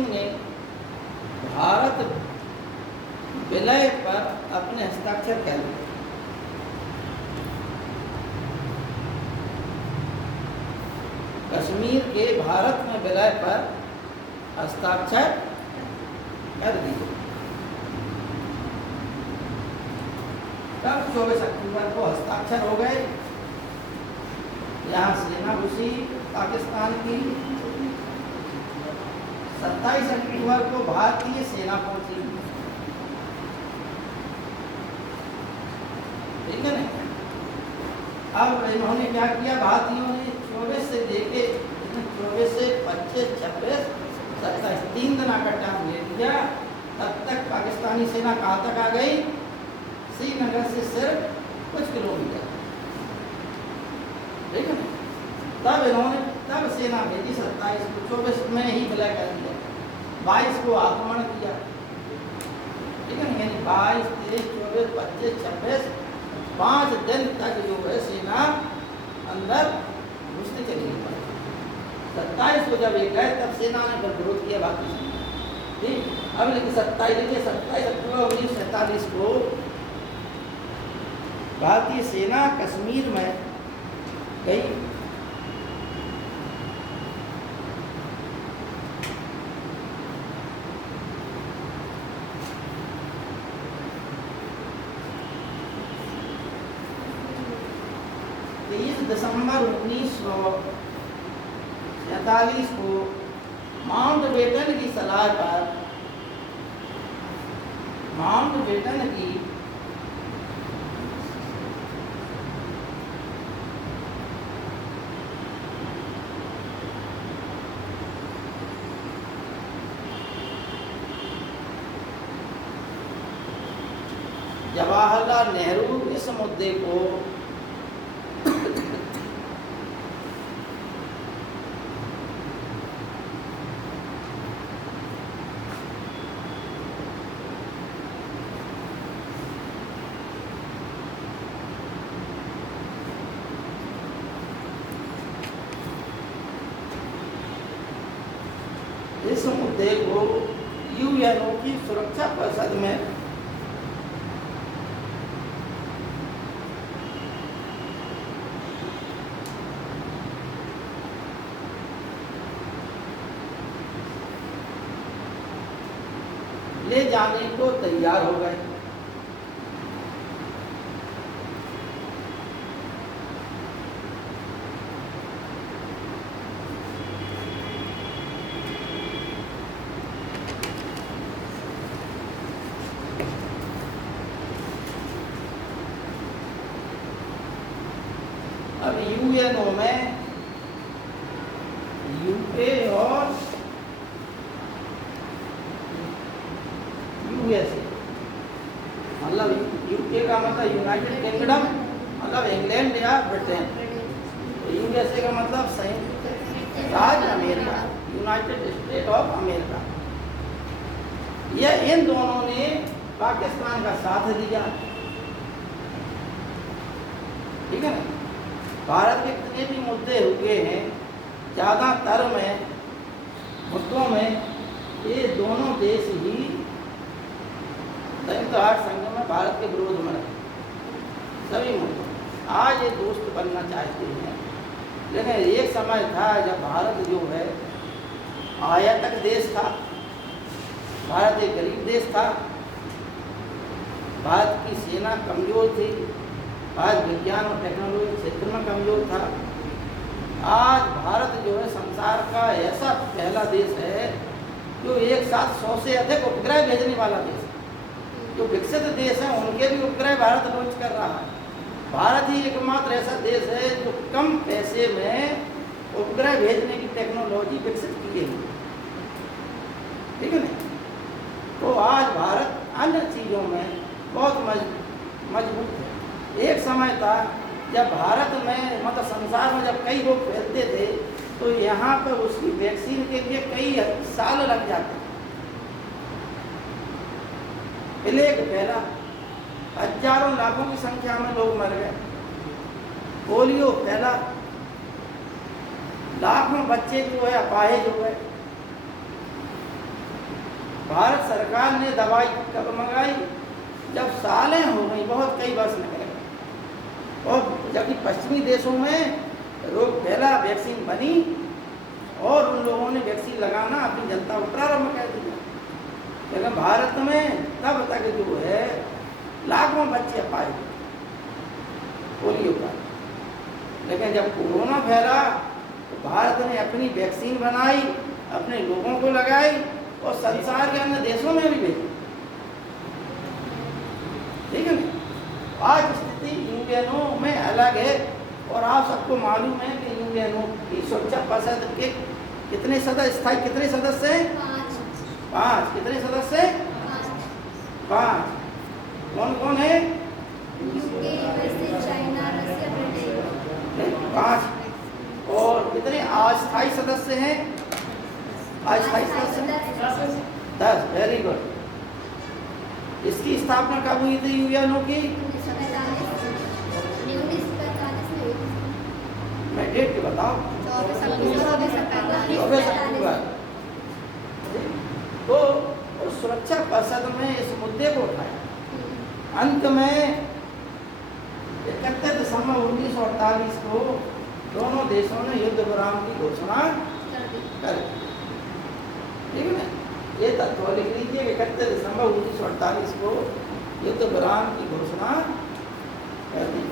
ने भारत विलय पर अपने हस्ताक्षर कर दिए। कश्मीर के भारत में विलय पर हस्ताक्षर कर दिए। तब 24 अक्टूबर को हस्ताक्षर हो गए। यहाँ सेना घुसी पाकिस्तान की। 27 अक्टूबर को भारतीय सेना पहुंची। ठीक है ना। अब इन्होंने क्या किया, भारतीयों ने 24 से लेके 24 से 25, 26, 27 3 दिन का टाइम ले लिया। तब तक पाकिस्तानी सेना कहाँ तक आ गई, श्रीनगर से सिर्फ कुछ किलोमीटर। ठीक है। तब इन्होंने सेना भेजी 27 को, 24 में ही विलय कर दिया। 22 को आक्रमण किया। ठीक है। यानी 22, 23, 24, 25, 26 5 दिन तक जो है सेना अंदर घुसती चली गई। 27 को जब ये गए तब सेना ने फिर विरोध किया भारतीय सेना। ठीक। अब लेकिन 27 अक्टूबर 1947 को भारतीय सेना कश्मीर में गई। दिसंबर 1947 को माउंटबेटन की सलाह पर माउंटबेटन की जवाहरलाल नेहरू इस मुद्दे को इस मुद्दे को यूएनओ की सुरक्षा परिषद में ले जाने को तैयार हो गए। अब यूएनओ में यूके और यूएसए, मतलब यूके का मतलब यूनाइटेड किंगडम, मतलब इंग्लैंड या ब्रिटेन, यूएसए का मतलब संयुक्त राज्य America, United state of America. यह इन दोनों ने पाकिस्तान का साथ दिया, ठीक है ना। भारत के कितने भी मुद्दे हुए हैं, ज़्यादातर में मुद्दों में ये दोनों देश ही संयुक्त राष्ट्र संघ में भारत के विरोध में रहे, सभी मुद्दों। आज ये दोस्त बनना चाहते हैं, लेकिन एक समय था जब भारत जो है आयातक देश था, भारत एक गरीब देश था, भारत की सेना कमज़ोर थी, भारत विज्ञान और टेक्नोलॉजी क्षेत्र में कमज़ोर था। आज भारत जो है संसार का ऐसा पहला देश है जो एक साथ 100 से अधिक उपग्रह भेजने वाला देश है। जो विकसित देश हैं उनके भी उपग्रह भारत लॉन्च कर रहा है। भारत ही एकमात्र ऐसा देश है जो कम पैसे में उपग्रह भेजने की टेक्नोलॉजी विकसित की है, ठीक है ना। तो आज भारत अन्य चीज़ों में बहुत मजबूत है। एक समय था जब भारत में मतलब संसार में जब कई रोग फैलते थे तो यहाँ पर उसकी वैक्सीन के लिए कई साल लग जाते। प्लेग फैला, हजारों लाखों की संख्या में लोग मर गए। पोलियो फैला, लाखों बच्चे जो है अपाहिज हो गए। भारत सरकार ने दवाई कब मंगाई? जब सालें हो गई, बहुत कई वर्ष लगे। और जबकि पश्चिमी देशों में रोग फैला, वैक्सीन बनी और उन लोगों ने वैक्सीन लगाना अपनी जनता को प्रारंभ कर दिया। लेकिन भारत में तब तक जो है लाखों बच्चे पाए पोलियो का। लेकिन जब कोरोना फैला तो भारत ने अपनी वैक्सीन बनाई, अपने लोगों को लगाई और संसार के अन्य देशों में भी भेजी, ठीक है ना। आज स्थिति यूएनओ में अलग है और आप सबको मालूम है कि यूएनओ की सुरक्षा परिषद के कितने सदस्य स्थायी कितने सदस्य हैं? 5। कितने सदस्य हैं? 5। कौन कौन है? UK, USA, China, Russia, Britain. 5। और कितने अस्थायी सदस्य हैं? अस्थायी सदस्य 10। Very good. इसकी स्थापना कब हुई थी यूएनओ की? 1945 में। मैं डेट के बताओ। 24 अक्टूबर। तो उस सुरक्षा परिषद में इस मुद्दे को उठाया। अंत में 31 दिसंबर 1948 को दोनों देशों ने युद्ध विराम की घोषणा कर दी, ठीक है ना। ये तत्व लिख लीजिए, 31 दिसंबर 1948 को युद्ध विराम की घोषणा कर दी।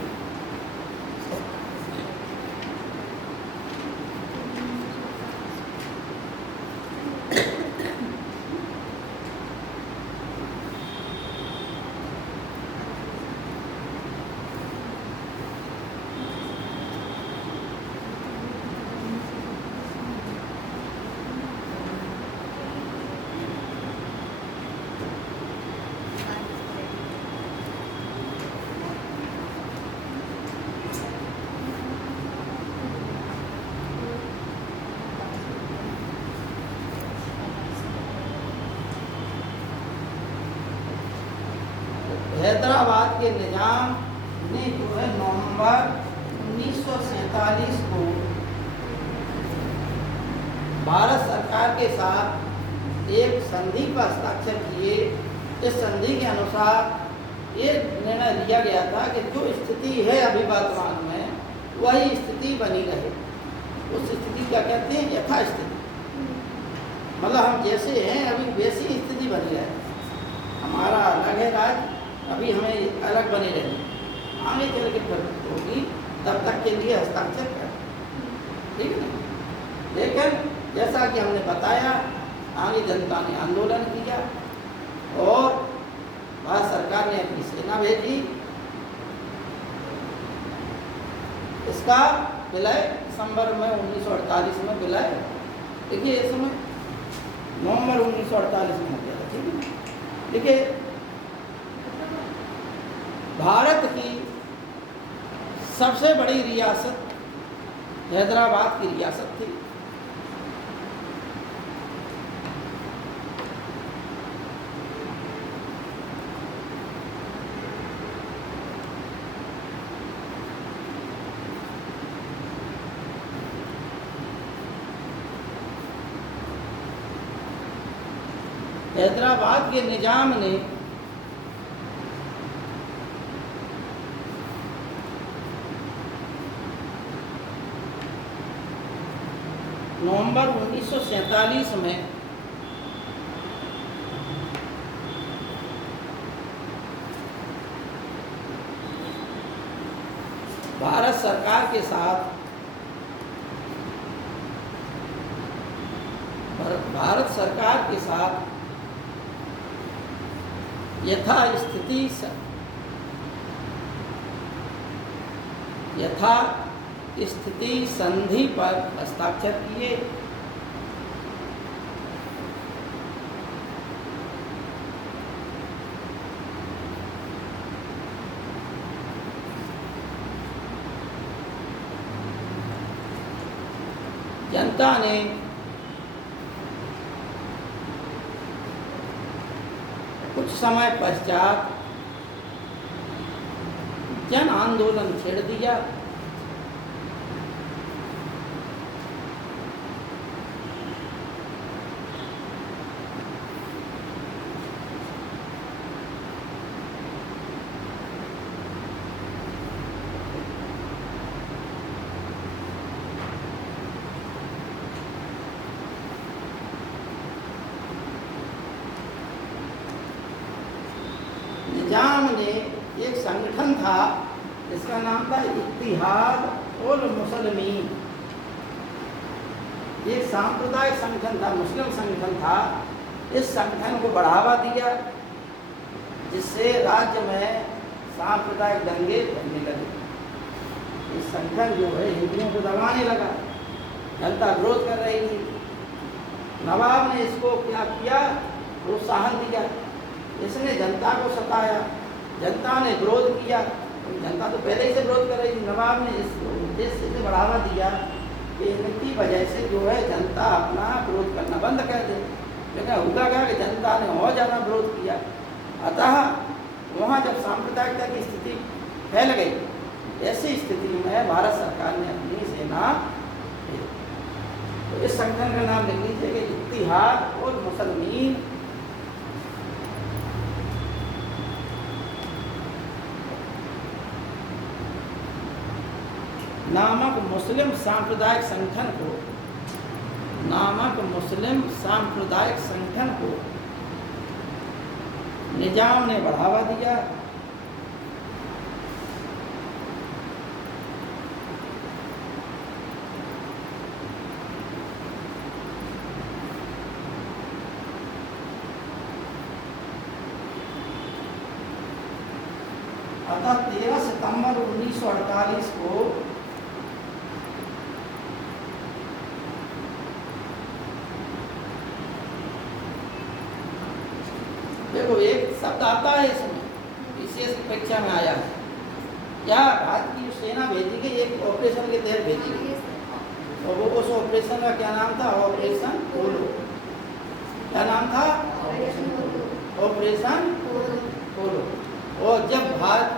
हैदराबाद के निजाम ने जो है नवंबर 1947 को भारत सरकार सरकार के साथ एक संधि पर हस्ताक्षर किए। इस संधि के अनुसार ये निर्णय लिया गया था कि जो स्थिति है अभी वर्तमान में वही स्थिति बनी रहे। उस स्थिति क्या कहते हैं? यथास्थिति। मतलब हम जैसे हैं अभी वैसी स्थिति बनी रहे। हमारा अलग है राज्य, अभी हमें अलग बनी रहनी, आगे चल के फिर होगी, तब तक के लिए हस्ताक्षर कर, ठीक है ना। लेकिन जैसा कि हमने बताया, आगे जनता ने आंदोलन किया और भारत सरकार ने अपनी सेना भेजी। इसका विलय दिसंबर में 1948 में विलय, देखिए इस समय नवंबर 1948 में हो गया था, ठीक है ना। देखिए भारत की सबसे बड़ी रियासत हैदराबाद की रियासत थी। हैदराबाद के निजाम ने नवंबर 1947 में भारत सरकार के साथ यथास्थिति संधि पर हस्ताक्षर किए। जनता ने कुछ समय पश्चात जन आंदोलन छेड़ दिया। निजाम ने एक संगठन था, इसका नाम था इत्तिहाद उल मुसलमीन। एक सांप्रदायिक संगठन था, मुस्लिम संगठन था। इस संगठन को बढ़ावा दिया, जिससे राज्य में सांप्रदायिक दंगे बढ़ने लगे। इस संगठन जो है हिंदुओं को दबाने लगा, जनता विरोध कर रही थी। नवाब ने इसको क्या किया? प्रोत्साहन दिया। इसने जनता को सताया, जनता ने विरोध किया। जनता तो पहले ही से विरोध कर रही थी। नवाब ने इस उद्देश्य से बढ़ावा दिया कि इनकी वजह से जो है जनता अपना विरोध करना बंद कर दे। लेकिन होगा क्या कि जनता ने और ज़्यादा विरोध किया। अतः वहाँ जब सांप्रदायिकता की स्थिति फैल गई, ऐसी स्थिति में भारत सरकार ने अपनी सेना, तो इस संगठन का नाम लिख लीजिए कि इत्तिहाद उल मुसलमीन नामक मुस्लिम सांप्रदायिक संगठन को निजाम ने बढ़ावा दिया। अतः 13 सितंबर 1948 को देखो एक शब्द आता है इसमें, विशेष परीक्षा में आया है क्या? भारत की जो सेना भेजी गई एक ऑपरेशन के तहत भेजी गई, और वो उस ऑपरेशन का क्या नाम था? ऑपरेशन पोलो। क्या नाम था? ऑपरेशन पोलो। और जब भारत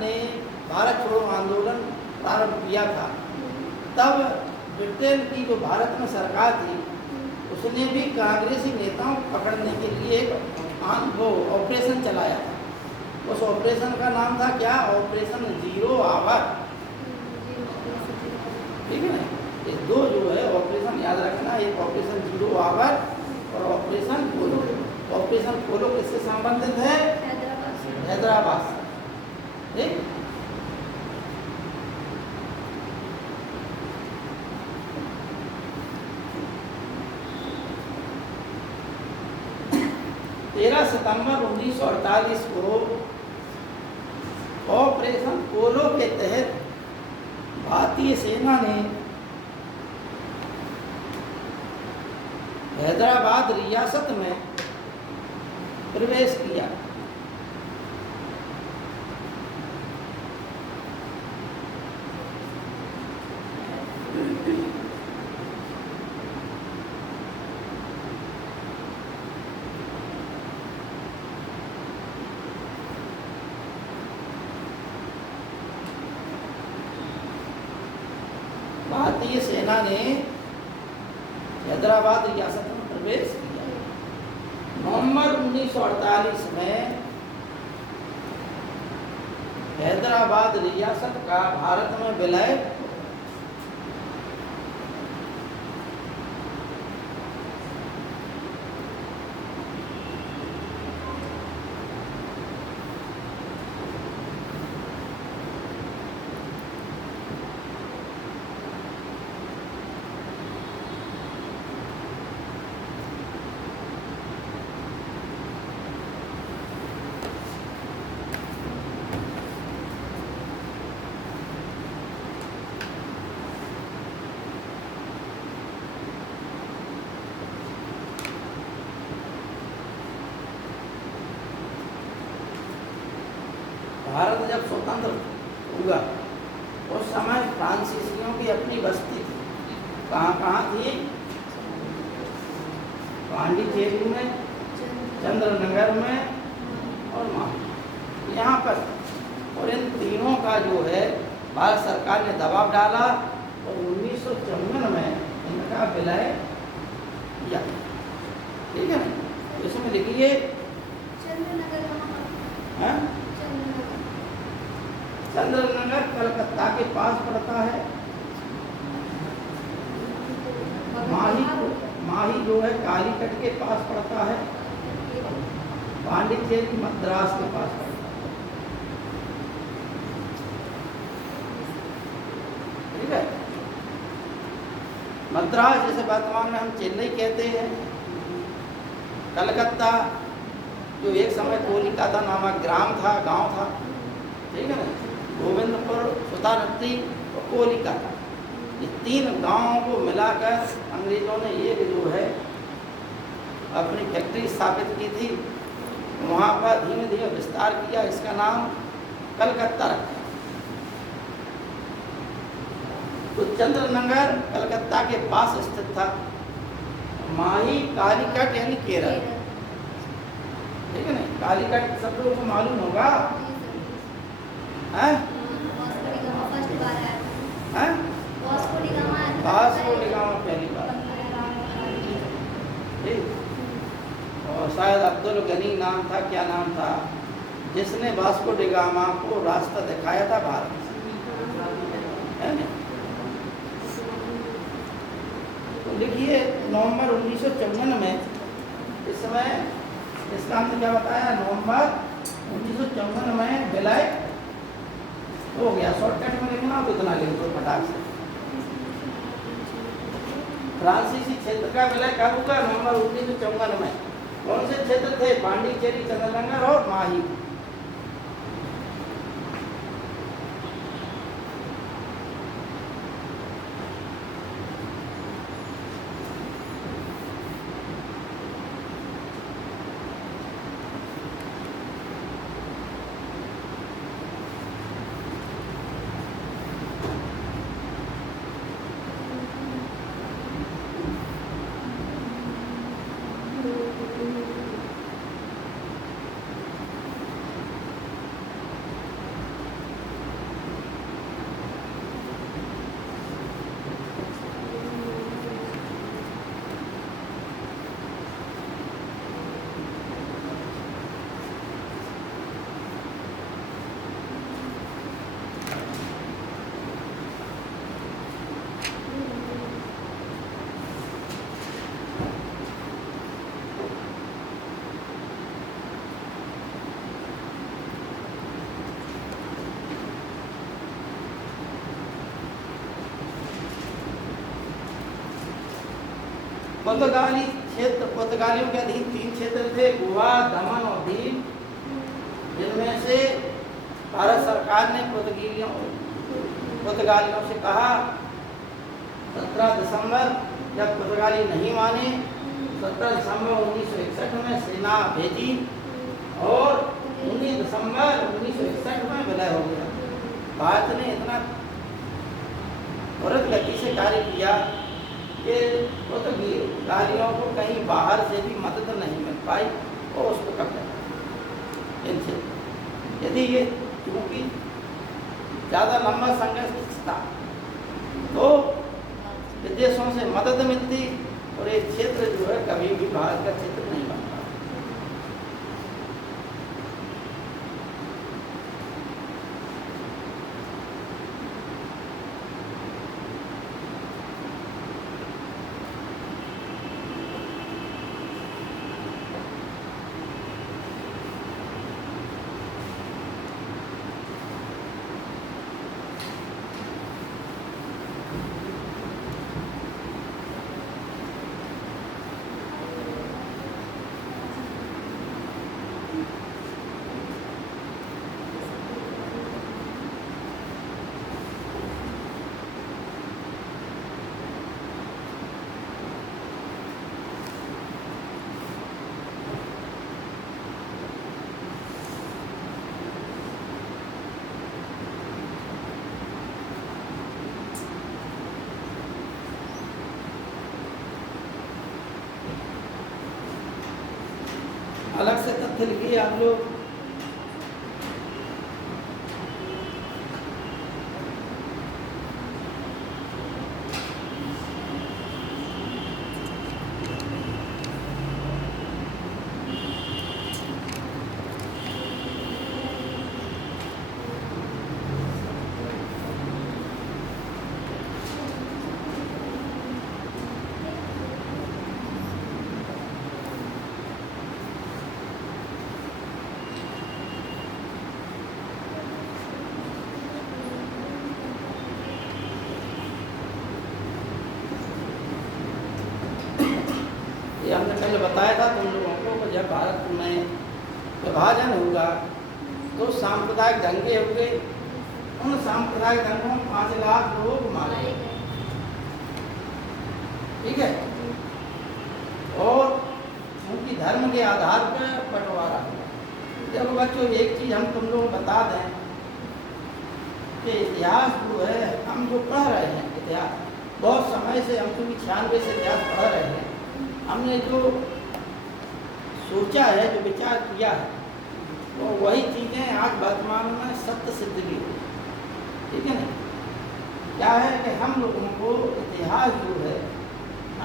ने भारत छोड़ो आंदोलन प्रारंभ किया था, तब ब्रिटेन की जो भारत में सरकार थी उसने भी कांग्रेसी नेताओं को पकड़ने के लिए वो ऑपरेशन चलाया था। उस ऑपरेशन का नाम था क्या? Operation zero hour. ठीक है ना? ये दो जो है ऑपरेशन याद रखना, एक ऑपरेशन जीरो आवर और ऑपरेशन पोलो। ऑपरेशन पोलो किससे संबंधित है? हैदराबाद से। ठीक, 13 सितंबर 1948 को ऑपरेशन पोलो के तहत भारतीय सेना ने हैदराबाद रियासत में प्रवेश किया। भारतीय सेना ने हैदराबाद रियासत में प्रवेश किया। नवंबर 1948 में हैदराबाद रियासत का भारत में विलय भारत जब स्वतंत्र हुआ उस समय फ्रांसीसियों की अपनी बस्ती थी। कहाँ थी? पांडिचेरी में, चंद्रनगर में और माही, यहाँ पर। और इन तीनों का जो है भारत सरकार ने दबाव डाला और 1954 में इनका विलय किया। ठीक है ना? इसमें लिखिए चंद्रनगर कलकत्ता के पास पड़ता है। माही जो है कालीकट के पास पड़ता है। पांडिचेरी मद्रास के पास पड़ता है। ठीक है? मद्रास जैसे वर्तमान में हम चेन्नई कहते हैं। कलकत्ता जो एक समय कोलिकाता नामक ग्राम था, गांव था। ठीक है ना? गोविंदपुर, सुतानट्टी और कोलिकाता, ये तीन गांवों को मिलाकर अंग्रेजों ने एक जो है अपनी फैक्ट्री स्थापित की थी। वहाँ पर धीमे धीमे विस्तार किया, इसका नाम कलकत्ता रखा। तो चंद्रनगर कलकत्ता के पास स्थित था। माही कालीकट यानी केरल। ठीक है ना? कालीकट सब लोगों को मालूम होगा। वास्को डी गामा पहली बार। ठीक, और शायद अब्दुल गनी नाम था, क्या नाम था, जिसने वास्को डी गामा को रास्ता दिखाया था भारत है ना? तो लिखिए नवंबर 1954 में, इस समय इसका हमने क्या बताया, नवंबर 1954 में विलय हो गया। शॉर्टकट में लिखना तो इतना लिख दो फटाक से। फ्रांसीसी क्षेत्र का विलय कब हुआ? नवंबर 1954 में। कौन से क्षेत्र थे? पांडिचेरी, चंद्रनगर और माही। पुर्तगाली क्षेत्र, पुर्तगालियों के अधीन 3 क्षेत्र थे, गोवा, दमन और दीव, जिनमें से भारत सरकार ने पुर्तगालियों से कहा 17 दिसंबर, जब पुर्तगाली नहीं माने 17 दिसंबर 1961 में सेना भेजी और 19 दिसंबर 1961 में विलय हो गया। भारत ने इतना त्वरित गति से कार्य किया कि पुर्तगालियों को कहीं बाहर से भी मदद नहीं मिल पाई और उसको कब्जा इनसे। यदि ये क्योंकि ज़्यादा लंबा संघर्ष था तो विदेशों से मदद मिलती और ये क्षेत्र जो है कभी भी भारत का क्षेत्र नहीं बनता। अलग से तथ्य लिखिए आप लोग। ये हमने पहले बताया था तुम लोगों को कि जब भारत में विभाजन होगा तो सांप्रदायिक दंगे हुए, उन सांप्रदायिक दंगों में 5 लाख लोग मारे गए, ठीक है, और उनकी धर्म के आधार पर बंटवारा हुआ। देखो बच्चों, एक चीज़ हम तुम लोगों को बता दें कि इतिहास जो है हम जो पढ़ रहे हैं, इतिहास बहुत समय से हम क्योंकि 96 से इतिहास पढ़ रहे हैं, हमने जो सोचा है, जो विचार किया है, तो वही चीज़ें आज वर्तमान में सत्य सिद्ध भी हुई, ठीक है ना। क्या है कि हम लोगों को इतिहास जो है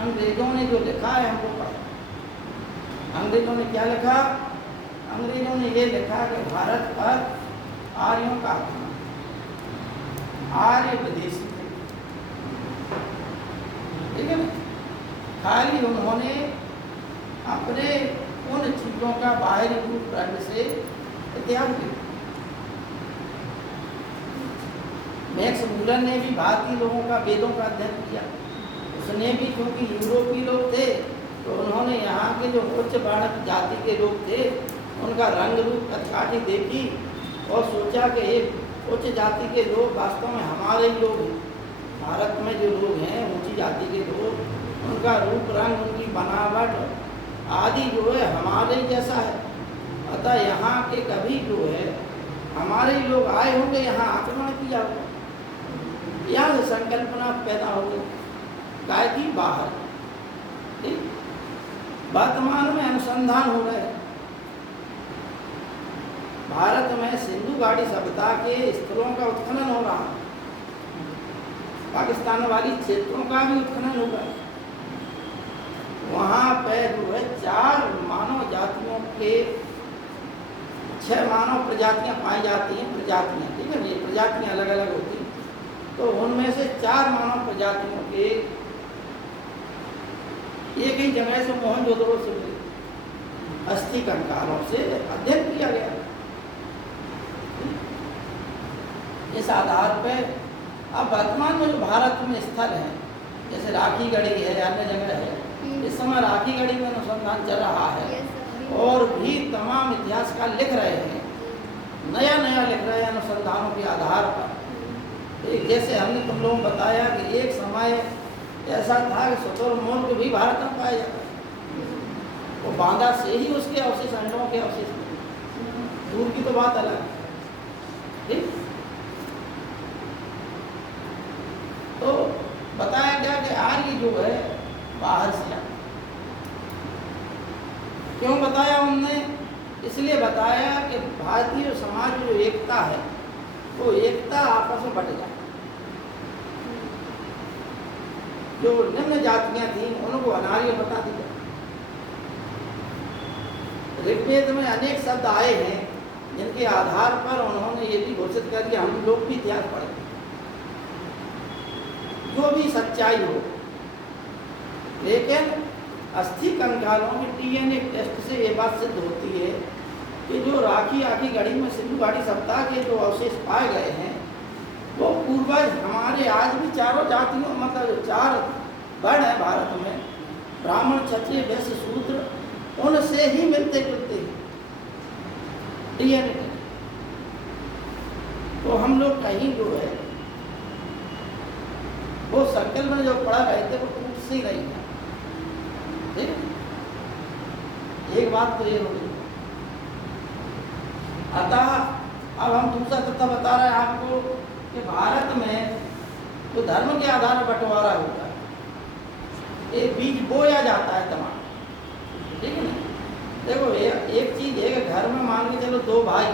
अंग्रेजों ने जो लिखा है हमको पढ़ा। अंग्रेजों ने क्या लिखा? अंग्रेजों ने ये लिखा कि भारत पर आर्यों का आक्रमण, आर्य विदेशी थे, ठीक है ना। खाली उन्होंने अपने उन चीज़ों का बाहरी रूप रंग से इतिहास किया। मैक्स मूलर ने भी भारतीय लोगों का वेदों का अध्ययन किया। उसने भी, क्योंकि यूरोपीय लोग थे, तो उन्होंने यहाँ के जो उच्च वर्ण जाति के लोग थे उनका रंग रूप कथकाठी देखी और सोचा कि ये उच्च जाति के लोग वास्तव में हमारे ही लोग हैं। भारत में जो लोग हैं ऊंची जाति के लोग, उनका रूप रंग, उनकी बनावट आदि जो है हमारे ही जैसा है। अतः यहाँ के कभी जो है हमारे ही लोग आए होंगे, यहाँ आक्रमण किया होगा, यहाँ से संकल्पना पैदा हो गई काय की बाहर। ठीक, वर्तमान में अनुसंधान हो रहे हैं। भारत में सिंधु घाटी सभ्यता के स्थलों का उत्खनन हो रहा है, पाकिस्तान वाली क्षेत्रों का भी उत्खनन हो रहा है। वहाँ पे जो है 4 मानव जातियों के 6 मानव प्रजातियाँ पाई जाती हैं, प्रजातियाँ, ठीक है, ये प्रजातियाँ अलग अलग होती हैं। तो उनमें से 4 मानव प्रजातियों के एक ही जगह से मोहनजोदड़ो से अस्थि कंकालों से अध्ययन किया गया। इस आधार पर अब वर्तमान में जो भारत में स्थल है, जैसे राखी गढ़ी है, अन्य जगह है, इस समय राखी गढ़ी में अनुसंधान चल रहा है Yes, sir. और भी तमाम इतिहासकार लिख रहे हैं, नया नया लिख रहे हैं अनुसंधानों के आधार पर। एक जैसे हमने तुम लोगों को बताया कि एक समय ऐसा था कि शुतुरमुर्ग भी भारत में पाया जाता था, वो बांदा से ही उसके अवशेष, अंडों के अवशेष मिले। दूर की तो बात अलग है, ठीक। तो बताया गया कि आर्य जो है बाहर से आया। क्यों बताया उनने? इसलिए बताया कि भारतीय समाज में जो एकता है वो एकता आपस में बट जाए। जो निम्न जातियां थीं उनको अनार्य बता दी जाए। ऋग्वेद में अनेक शब्द आए हैं जिनके आधार पर उन्होंने ये भी घोषित कर दिया, हम लोग भी इतिहास पढ़े, जो भी सच्चाई हो। लेकिन अस्थि कंकालों के डीएनए टेस्ट से ये बात सिद्ध होती है कि जो राखी आखी गढ़ी में सिंधु घाटी सभ्यता के जो अवशेष पाए गए हैं वो पूर्वज हमारे आज भी चारों जातियों, मतलब जो 4 वर्ण है भारत में, ब्राह्मण, क्षत्रिय, वैश्य, शूद्र, उनसे ही मिलते जुलते हैं डीएनए। तो हम लोग कहीं जो है वो सर्कल में जो पढ़ा रहे थे वो टूट से ही नहीं है, ठीक। एक बात तो ये हो गई। अतः अब हम दूसरा तथ्य बता रहे हैं आपको कि भारत में तो धर्म के आधार पर बंटवारा होता है, एक बीज बोया जाता है तमाम, ठीक है ना। देखो एक चीज है कि घर में मान के चलो 2 भाई,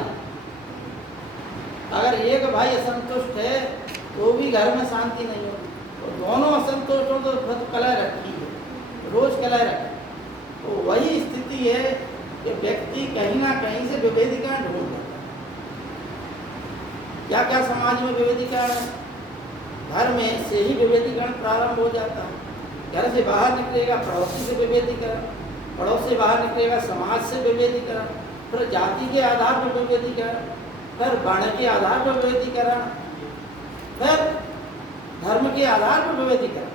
अगर एक भाई असंतुष्ट है तो भी घर में शांति नहीं होती, तो दोनों असंतुष्ट हो तो कलह रखी है, रोज कलह रखे। तो वही स्थिति है कि व्यक्ति कहीं ना कहीं से विभेदीकरण ढूंढ लेता है। क्या क्या समाज में विभेदीकरण है? घर में से ही विभेदीकरण प्रारंभ हो जाता है। घर से बाहर निकलेगा पड़ोसी से विभेदीकरण, पड़ोस से बाहर निकलेगा समाज से विभेदीकरण, फिर जाति के आधार पर विभेदीकरण, फिर वर्ण के आधार पर विभेदीकरण, फिर धर्म के आधार पर विभेदीकरण।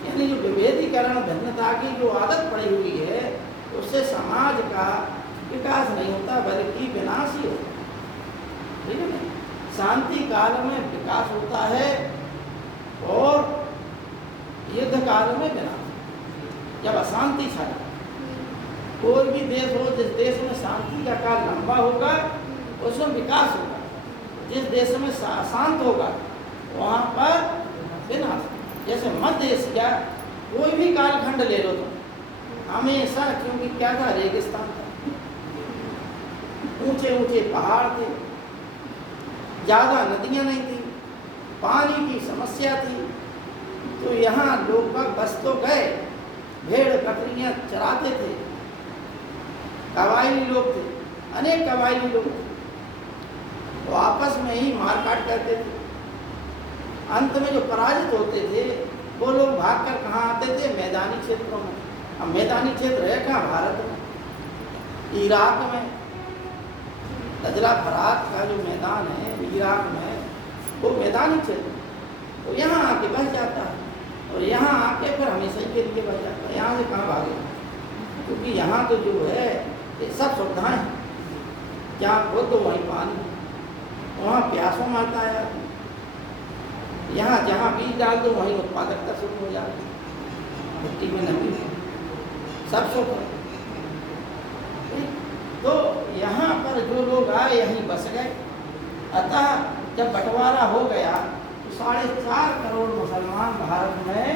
यानी जो विभेदीकरण भिन्नता की जो आदत पड़ी हुई है उससे समाज का विकास नहीं होता बल्कि विनाश ही होता है, ठीक है ना। शांति काल में विकास होता है और युद्ध काल में विनाश। जब अशांति छा जाए, कोई भी देश हो, जिस देश में शांति का काल लंबा होगा उसमें विकास होगा, जिस देश में शांत होगा वहाँ पर विनाश। जैसे मध्य एशिया कोई भी कालखंड ले लो तुम, हमेशा, क्योंकि क्या था, रेगिस्तान था, ऊंचे ऊंचे पहाड़ थे, ज़्यादा नदियाँ नहीं थी, पानी की समस्या थी, तो यहाँ लोग बस तो गए, भेड़ बकरियाँ चराते थे, कबायली लोग थे, अनेक कबायली लोग थे, वो आपस में ही मारकाट करते थे। अंत में जो पराजित होते थे वो लोग भागकर कहाँ आते थे? मैदानी क्षेत्रों में। अब मैदानी क्षेत्र है कहाँ? भारत में, इराक में, नजरा फरात का जो मैदान है इराक में, वो मैदानी क्षेत्र, तो यहाँ आके बह जाता है और यहाँ आके फिर हमेशा ही के लिए बह जाता है। यहाँ से कहाँ भागेगा? क्योंकि यहाँ तो जो है ये सब सुविधाएं हैं, जहाँ खुद तो वहीं पानी, वहाँ प्यासों मारता है, यहाँ जहाँ बीज डाल दो वहीं उत्पादकता शुरू हो जाती है, मिट्टी में नमी सब सुख है। तो यहाँ पर जो लोग आए यहीं बस गए। अतः जब बंटवारा हो गया तो 4.5 करोड़ मुसलमान भारत में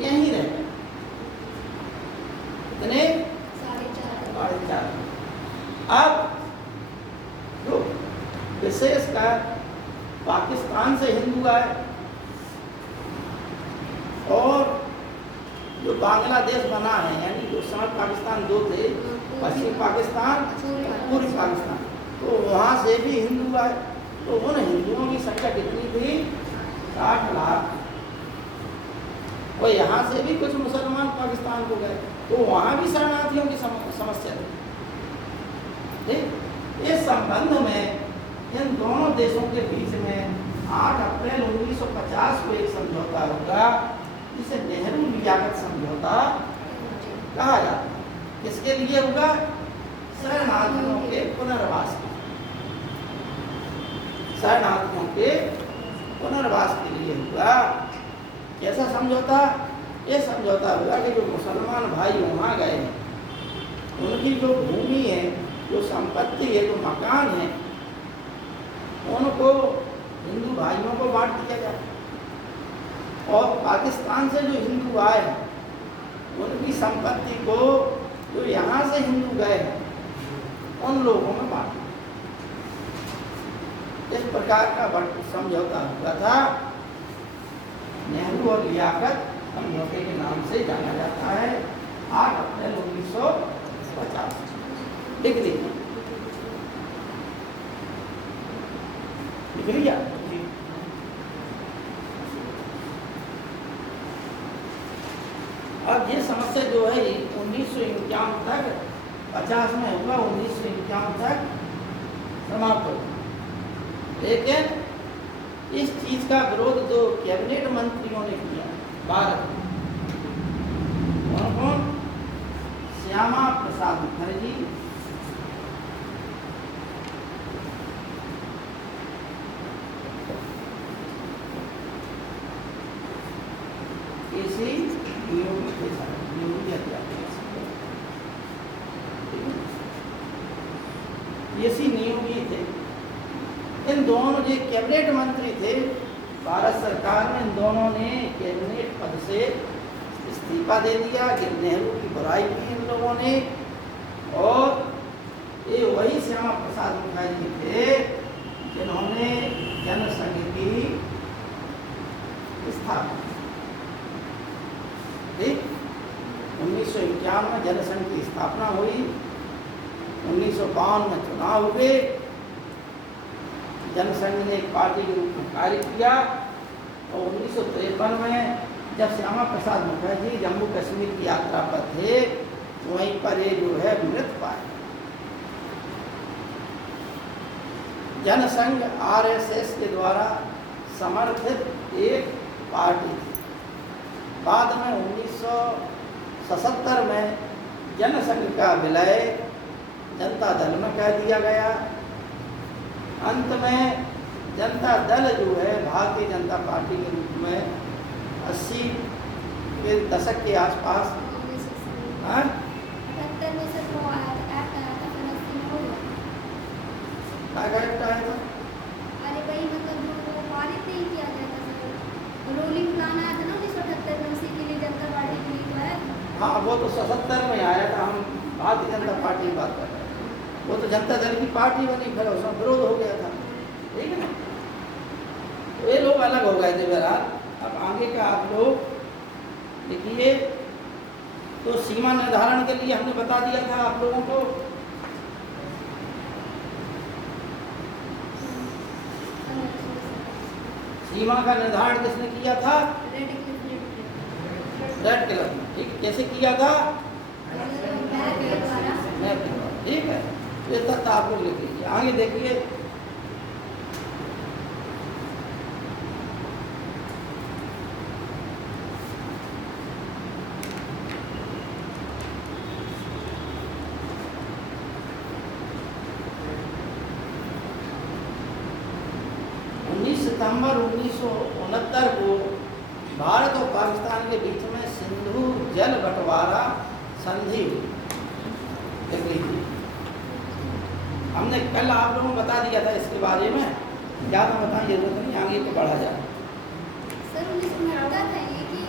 यहीं रह गए। कितने? 4.5। अब जो विशेषकर पाकिस्तान से हिंदू आए और जो बांग्लादेश बना है, यानी जो समय पाकिस्तान 2 थे, पश्चिमी पाकिस्तान, पूर्वी पाकिस्तान, तो वहाँ से भी हिंदू आए। तो उन हिंदुओं की संख्या कितनी थी? 60 लाख। और यहाँ से भी कुछ मुसलमान पाकिस्तान को गए, तो वहाँ भी शरणार्थियों की समस्या थी, ठीक। इस संबंध में इन दोनों देशों के बीच में 8 अप्रैल 1950 को एक समझौता होगा, जिसे नेहरू लियाकत समझौता कहा जाता है। किसके लिए होगा? शरणार्थियों के पुनर्वास के, शरणार्थियों के पुनर्वास के लिए हुआ। कैसा समझौता? ये समझौता हुआ कि जो मुसलमान भाई वहाँ गए हैं, उनकी जो भूमि है, जो संपत्ति है, जो मकान है, उनको हिंदू भाइयों को बांट दिया जाए, और पाकिस्तान से जो हिंदू आए हैं उनकी संपत्ति को जो यहाँ से हिंदू गए हैं उन लोगों में बांट दिया। इस प्रकार का समझौता हुआ था। नेहरू और लियाकत समझौते के नाम से जाना जाता है। 8 अप्रैल 1950 लिख लीजिए, लिख लिया। अब ये समस्या जो है 1951 तक, 50 में होगा, 1951 तक समाप्त होगा। लेकिन इस चीज का विरोध जो कैबिनेट मंत्रियों ने किया भारत में, कौन कौन? श्यामा प्रसाद मुखर्जी, इसी नियोगी के साथ, नियोगी अध्यापक, इसी नियोगी थे। इन दोनों जो कैबिनेट मंत्री थे भारत सरकार में, इन दोनों ने कैबिनेट पद से इस्तीफा दे दिया कि नेहरू की बुराई की इन लोगों ने। और ये वही श्यामा प्रसाद मुखर्जी थे जिन्होंने जनसंघ की स्थापना की। 1951 में जनसंघ की स्थापना हुई, 1952 में चुनाव हुए, जनसंघ ने एक पार्टी के रूप में कार्य किया, और 1953 में जब श्यामा प्रसाद मुखर्जी जम्मू कश्मीर की यात्रा पर थे, वहीं पर ये जो है मृत पाए। जनसंघ आरएसएस के द्वारा समर्थित एक पार्टी थी। बाद में 1977 में जनसंघ का विलय जनता दल में कह दिया गया। अंत में जनता दल जो है भारतीय जनता पार्टी के रूप में 80 के दशक के आसपास, हाँ, 78 में से वो एक्ट आया था, फिर 80 में हो गया। क्या एक्ट आया था? अरे भाई मतलब जो वो पारित नहीं किया गया था सर, रूलिंग प्लान आया था ना 1978 में, उसी के लिए जनता पार्टी के लिए तो आया था। हाँ, वो तो 77 में आया था। हम भारतीय जनता पार्टी की बात कर रहे हैं। वो तो जनता दल की पार्टी बनी, फिर उसमें विरोध हो गया था, ठीक है ना। तो ये लोग अलग हो गए थे। बहरहाल अब आगे का आप लोग देखिए। तो सीमा निर्धारण के लिए हमने बता दिया था आप लोगों को। सीमा का निर्धारण किसने किया था? रेड क्लिफ ने। ठीक, कैसे किया था? ठीक है, ये तथ्य आप लोग लिख लीजिए। आगे देखिए, सितंबर 1969 को भारत और पाकिस्तान के बीच में सिंधु जल बंटवारा संधि हुई। देख लीजिए, हमने कल आप लोगों को बता दिया था इसके बारे में, ज़्यादा बताने की जरूरत नहीं, आगे तो बढ़ा जाए। सर 1969 था ये कि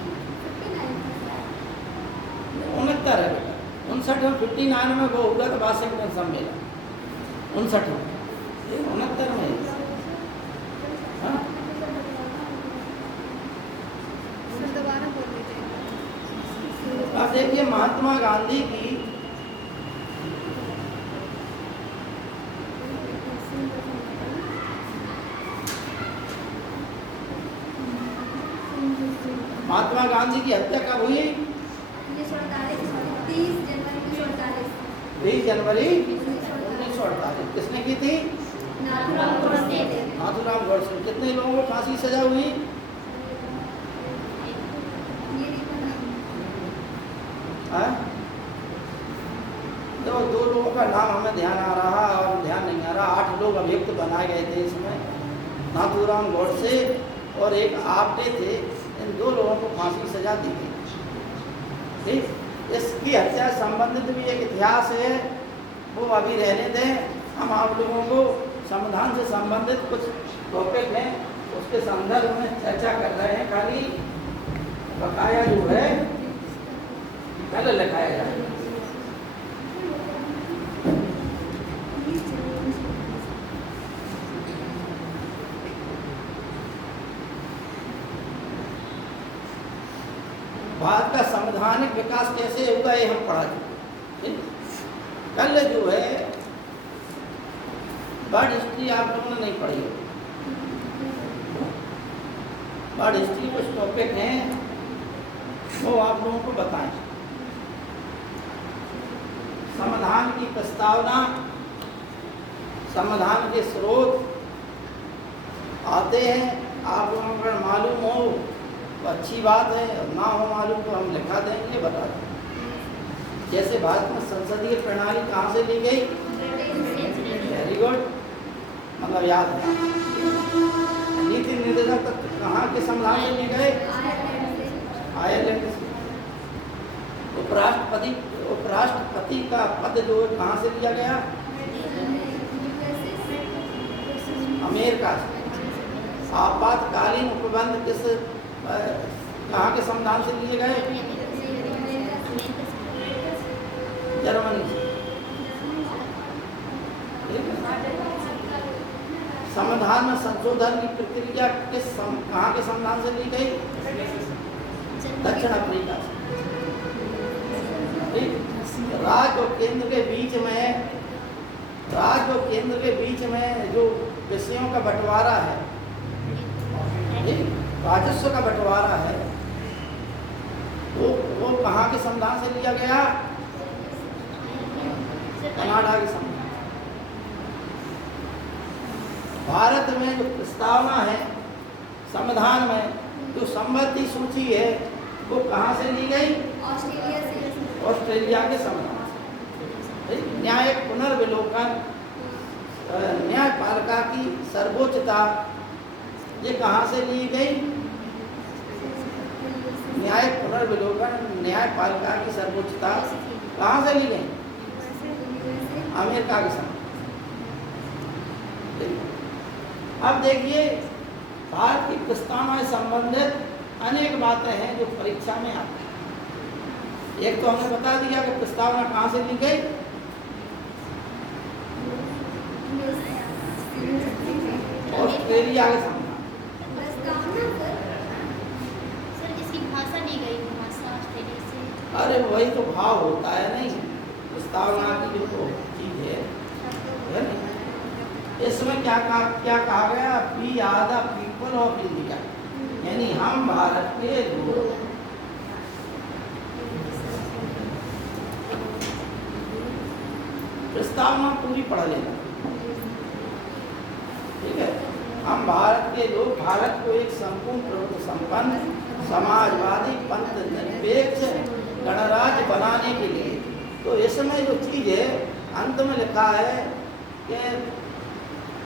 69 है बेटा, 59 में 59 में वो हुआ था वाशिंगटन सम्मेलन, 59 में, 69 में। हाँ, दोबारा बोल दीजिए। अब देखिए, महात्मा गांधी की हत्या कब हुई? 1948, 30 जनवरी 1948। 20 जनवरी 1948। किसने की थी? नाथूराम गोडसे। नाथूराम गोडसे। कितने लोगों को फांसी सजा हुई? ये हाँ? तो 2 लोगों का नाम हमें ध्यान आ रहा और ध्यान नहीं आ रहा। 8 लोग अभियुक्त बनाए गए थे इसमें, नाथूराम गोडसे और एक आपटे थे। इन 2 लोगों को फांसी की सजा दी गई। ठीक, इसकी हत्या से संबंधित भी एक इतिहास है, वो अभी रहने दें। हम आप लोगों को संविधान से संबंधित कुछ टॉपिक हैं, उसके संदर्भ में चर्चा कर रहे हैं। खाली बकाया जो है पहले लिखाया जाए। भारत का संवैधानिक विकास कैसे हुआ ये हम पढ़ा चुके। कल जो है वर्ल्ड हिस्ट्री आप लोगों ने नहीं पढ़ी होगी। वर्ल्ड हिस्ट्री कुछ टॉपिक हैं वो आप लोगों को बताएं। संविधान की प्रस्तावना, संविधान के स्रोत आते हैं। आप लोगों को अगर मालूम हो तो अच्छी बात है, ना हो मालूम तो हम लिखा देंगे, बता देंगे। जैसे भारत में संसदीय प्रणाली कहाँ से ली गई? वेरी गुड, मतलब याद है। नीति निर्देशक तत्व कहाँ के संविधान से लिए गए? आयरलैंड से। उपराष्ट्रपति का पद जो है कहाँ से लिया गया? अमेरिका से। आपातकालीन उपबंध किस कहाँ के संविधान से लिए गए? जर्मनी से। संविधान में संशोधन की प्रक्रिया कहाँ के संविधान से ली गई? दक्षिण अफ्रीका से। राज्य और केंद्र के बीच में जो विषयों का बंटवारा है, राजस्व का बंटवारा है, वो कहाँ के संविधान से लिया गया? कनाडा के संविधान। भारत में जो प्रस्तावना है संविधान में, जो संबंधी सूची है, वो कहाँ से ली गई? ऑस्ट्रेलिया के संविधान से। न्यायिक पुनर्विलोकन, न्यायपालिका की सर्वोच्चता, ये कहाँ से ली गई? न्यायिक पुनर्विलोकन, न्यायपालिका की सर्वोच्चता कहाँ से ली गई? अमेरिका के संविधान। अब देखिए, भारत की प्रस्तावना से संबंधित अनेक बातें हैं जो परीक्षा में आती हैं। एक तो हमने बता दिया कि प्रस्तावना कहाँ से ली गई? ऑस्ट्रेलिया के संविधान। अरे वही तो भाव होता है, नहीं प्रस्तावना की जो चीज है ना, इसमें क्या कहा गया? We are the people of India, यानी हम भारत के लोग। प्रस्तावना पूरी पढ़ लेना, ठीक है। हम भारत के लोग भारत को एक संपूर्ण प्रभुत्व संपन्न समाजवादी पंथ निरपेक्ष गणराज्य बनाने के लिए, तो इसमें जो चीज है अंत में लिखा है कि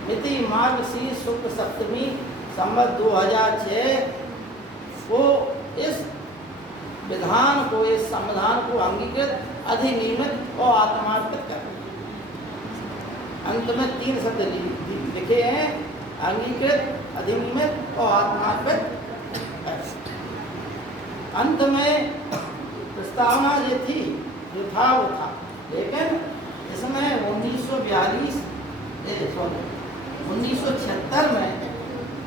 मिति मार्गशीर्ष शुक्ल सप्तमी संवत 2006 को इस विधान को, इस संविधान को अंगीकृत, अधिनियमित और आत्मार्पित कर। अंत में 3 शब्द लिखे हैं, अंगीकृत, अधिनियमित और आत्मार्पित। अंत में प्रस्तावना ये थी, जो था वो था, लेकिन इसमें 1976 में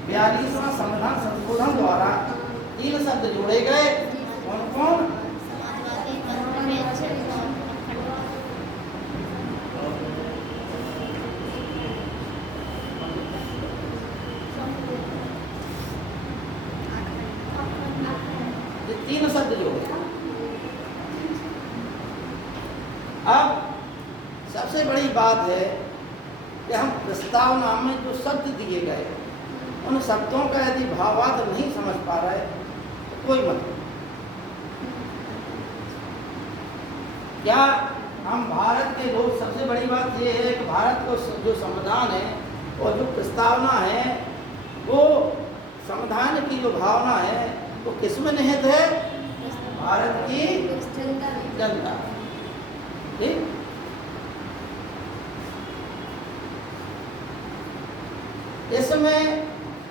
42वां संविधान संशोधन द्वारा 3 शब्द जोड़े गए। कौन कौन? ये 3 शब्द जोड़े। अब सबसे बड़ी बात है कि हम प्रस्तावना में जो शब्द दिए गए, उन शब्दों का यदि भावार्थ नहीं समझ पा रहे तो कोई मतलब। क्या हम भारत के लोग, सबसे बड़ी बात ये है कि भारत को जो संविधान है और जो प्रस्तावना है, वो संविधान की जो भावना है वो किस में निहित है? भारत की जनता। ठीक, इसमें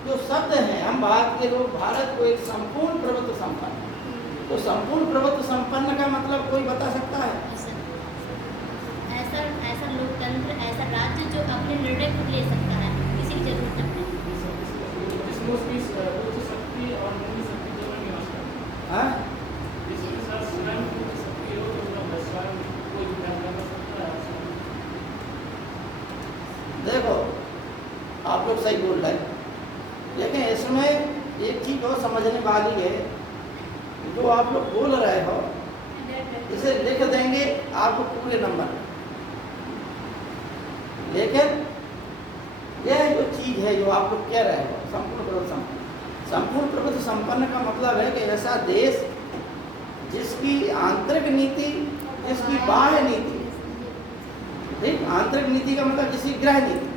जो शब्द हैं, हम भारत के लोग भारत को एक संपूर्ण प्रभुत्व संपन्न, तो संपूर्ण प्रभुत्व संपन्न का मतलब कोई बता सकता है? ऐसा लोकतंत्र, ऐसा राज्य जो अपने निर्णय खुद ले सकता है, किसी की जरूरत नहीं। जिसमें उसकी उच्च शक्ति और निम्न शक्ति दोनों निवास करते हैं। हाँ, जिसके साथ स्वयं की उच्च शक्ति हो तो उसका स्वयं कोई विधान कर सकता है। देखो आप लोग सही बोल रहे हैं, लेकिन इसमें एक चीज और समझने वाली है, जो आप लोग बोल रहे हो इसे लिख देंगे आपको पूरे नंबर, लेकिन यह जो चीज है जो आप लोग कह रहे हो संपूर्ण प्रभुत्व संपन्न, संपूर्ण प्रभुत्व संपन्न का मतलब है कि ऐसा देश जिसकी आंतरिक नीति, जिसकी बाह्य नीति, ठीक, आंतरिक नीति का मतलब जिसकी गृह नीति,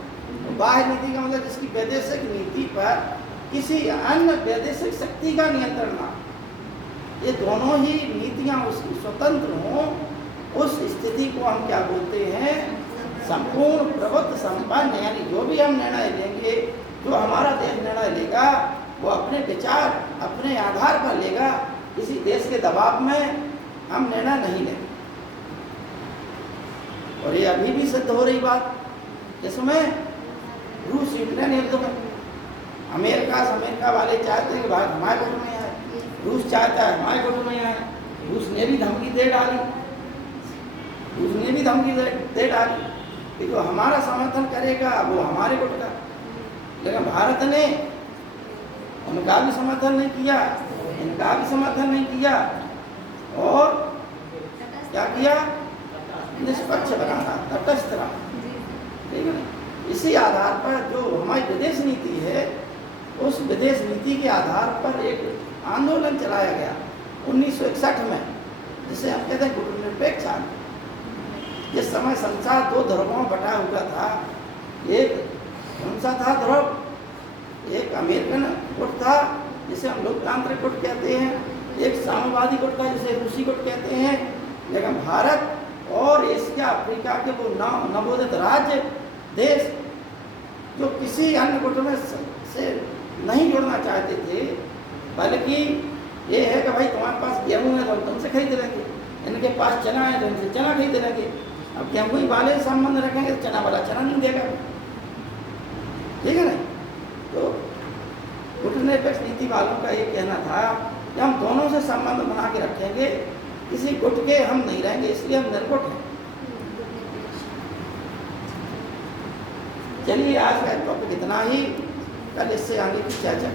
बाह्य नीति का मतलब जिसकी वैदेशिक नीति पर किसी अन्य वैदेशिक शक्ति का नियंत्रण ना, ये दोनों ही नीतियां उसकी स्वतंत्र हों, उस स्थिति को हम क्या बोलते हैं? संपूर्ण प्रभुत्व संपन्न। यानी जो भी हम निर्णय लेंगे, जो हमारा देश निर्णय लेगा, वो अपने विचार, अपने आधार पर लेगा, किसी देश के दबाव में हम निर्णय नहीं लेंगे। और ये अभी भी सिद्ध हो रही बात, इसमें रूस यूक्रेन युद्ध में अमेरिका वाले चाहते हैं कि भारत हमारे गुट में आए, रूस चाहता है हमारे गुट में आए। रूस ने भी धमकी दे डाली, कि जो हमारा समर्थन करेगा वो हमारे गुट का, लेकिन भारत ने उनका भी समर्थन नहीं किया, इनका भी समर्थन नहीं किया, और क्या किया? निष्पक्ष बना रहा, तटस्थ रहा। ठीक है ना? इसी आधार पर जो हमारी विदेश नीति है, उस विदेश नीति के आधार पर एक आंदोलन चलाया गया 1961 में, जिसे हम कहते हैं गुटनिरपेक्ष आंदोलन। जिस समय संसार दो ध्रुवों में बटा हुआ था, एक कौन सा था ध्रुव? एक अमेरिकन गुट था जिसे हम लोकतांत्रिक गुट कहते हैं, एक साम्यवादी गुट था जिसे रूसी गुट कहते हैं। लेकिन भारत और एशिया अफ्रीका के वो नवोदित राज्य देश जो किसी अन्य गुट में से नहीं जुड़ना चाहते थे, बल्कि ये है कि भाई तुम्हारे पास गेहूँ है तो हम तुमसे खरीद लेंगे, इनके पास चना है तो इनसे चना खरीद लेंगे। अब गेहूँ वाले संबंध रखेंगे तो चना वाला चना नहीं देगा, ठीक है ना? तो गुटनिरपेक्ष नीति वालों का ये कहना था कि हम दोनों से संबंध बना के रखेंगे, किसी गुट के हम नहीं रहेंगे, इसलिए हम निर्गुट हैं। चलिए आज का टॉपिक इतना ही, कल इससे आगे की चर्चा।